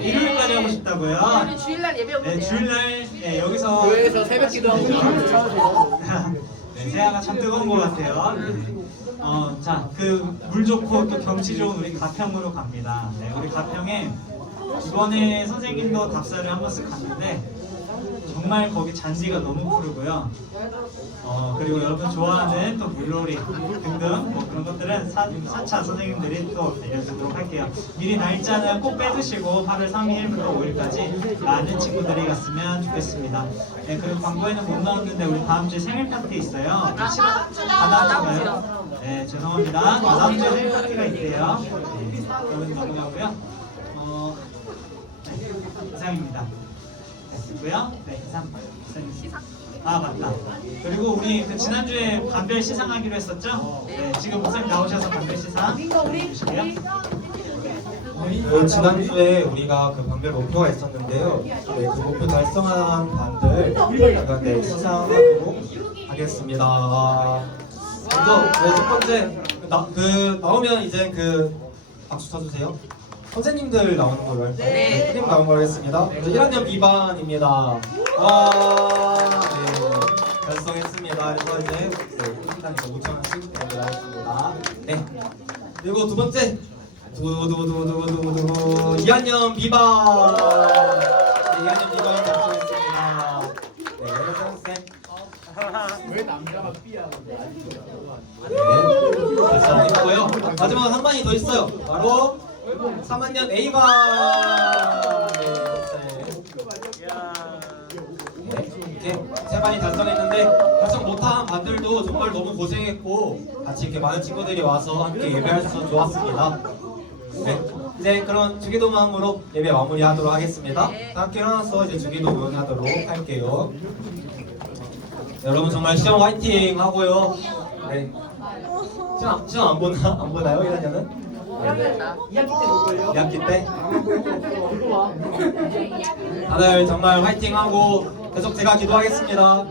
일요일까지 하고 싶다고요? 주일날 예배 오면 네, 돼요. 주일날 네, 여기서 교회에서 새벽 기도하고 네, 새해가 참 뜨거운 것 같아요. 네. 자, 그 물 좋고 또 경치 좋은 우리 가평으로 갑니다. 네, 우리 가평에 이번에 선생님도 답사를 한 번씩 갔는데 정말 거기 잔디가 너무 푸르고요. 그리고 여러분 좋아하는 또 물놀이 등등 뭐 그런 것들은 4차 선생님들이 또 알려드리도록 할게요. 미리 날짜는 꼭 빼두시고 8월 3일부터 5일까지 많은 친구들이 갔으면 좋겠습니다. 네, 그리고 광고에는 못 넣었는데 우리 다음 주에 생일 파티 있어요. 다다음주가요? 네, 죄송합니다. 다다음 주에 생일 파티가 있대요. 네, 여러분 넘어가고요. 이상입니다. 됐고요. 네, 이상. 아, 맞다. 그리고 우리 그 지난주에 반별 시상하기로 했었죠? 네, 지금 목사님 나오셔서 반별 시상 해주실게요. 지난주에 우리가 그 반별 목표가 있었는데요. 네, 그 목표 달성한 반들 제가 네, 시상하도록 하겠습니다. 먼저 네, 첫 번째 나오면 이제 박수 쳐주세요. 선생님들 나오는 걸로 할까요? 네. 선생님 나오는 걸로 하겠습니다. 1학년 B반입니다. 와, 네, 달성했습니다. 그래서 이제 일단에서 5,000원씩 드리도록 하겠습니다. 네. 그리고 두 번째 2학년 B반. 네, 2학년 B반 달성했습니다. 네, 선생님. 왜 남자가 삐야? 네, 달성했고요. 마지막 한 반이 더 있어요. 바로 3학년 A반. 네, 이렇게 세 반이 달성했는데 달성 못한 반들도 정말 너무 고생했고 같이 이렇게 많은 친구들이 와서 함께 예배할 수 있어서 좋았습니다. 네, 이제 그런 주기도 마음으로 예배 마무리하도록 하겠습니다. 다 함께 일어나서 이제 주기도 응하도록 할게요. 여러분 정말 시험 화이팅 하고요. 네. 시험 안 보나요? 1학년은? 2학기 때? 다들 정말 화이팅하고 계속 제가 기도하겠습니다.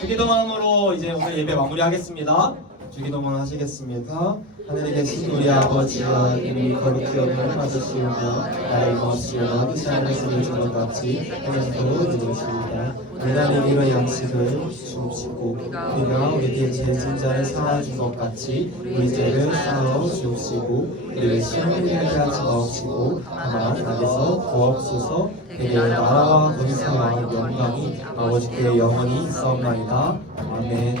주기도만으로 이제 오늘 예배 마무리하겠습니다. 주기도만 하시겠습니다. 하늘에 계신 우리 아버지와 이름이 거룩히 여김을 받으시오며 나의 것이오며 뜻이 하늘에서 이루어진 것 같이 하늘에서도 이루어지리이다. 우리나라 이기로 양식을 주옵시고 우리가 우리에게 죄진 자를 사하여 준 것 같이 우리 죄를 사하여 주옵시고 우리를 시험에 들게 하지 마옵시고 다만 나에서 구하옵소서. 대개 나라와 권세와 영광이 아버지께 영원히 있사옵나이다. 아멘.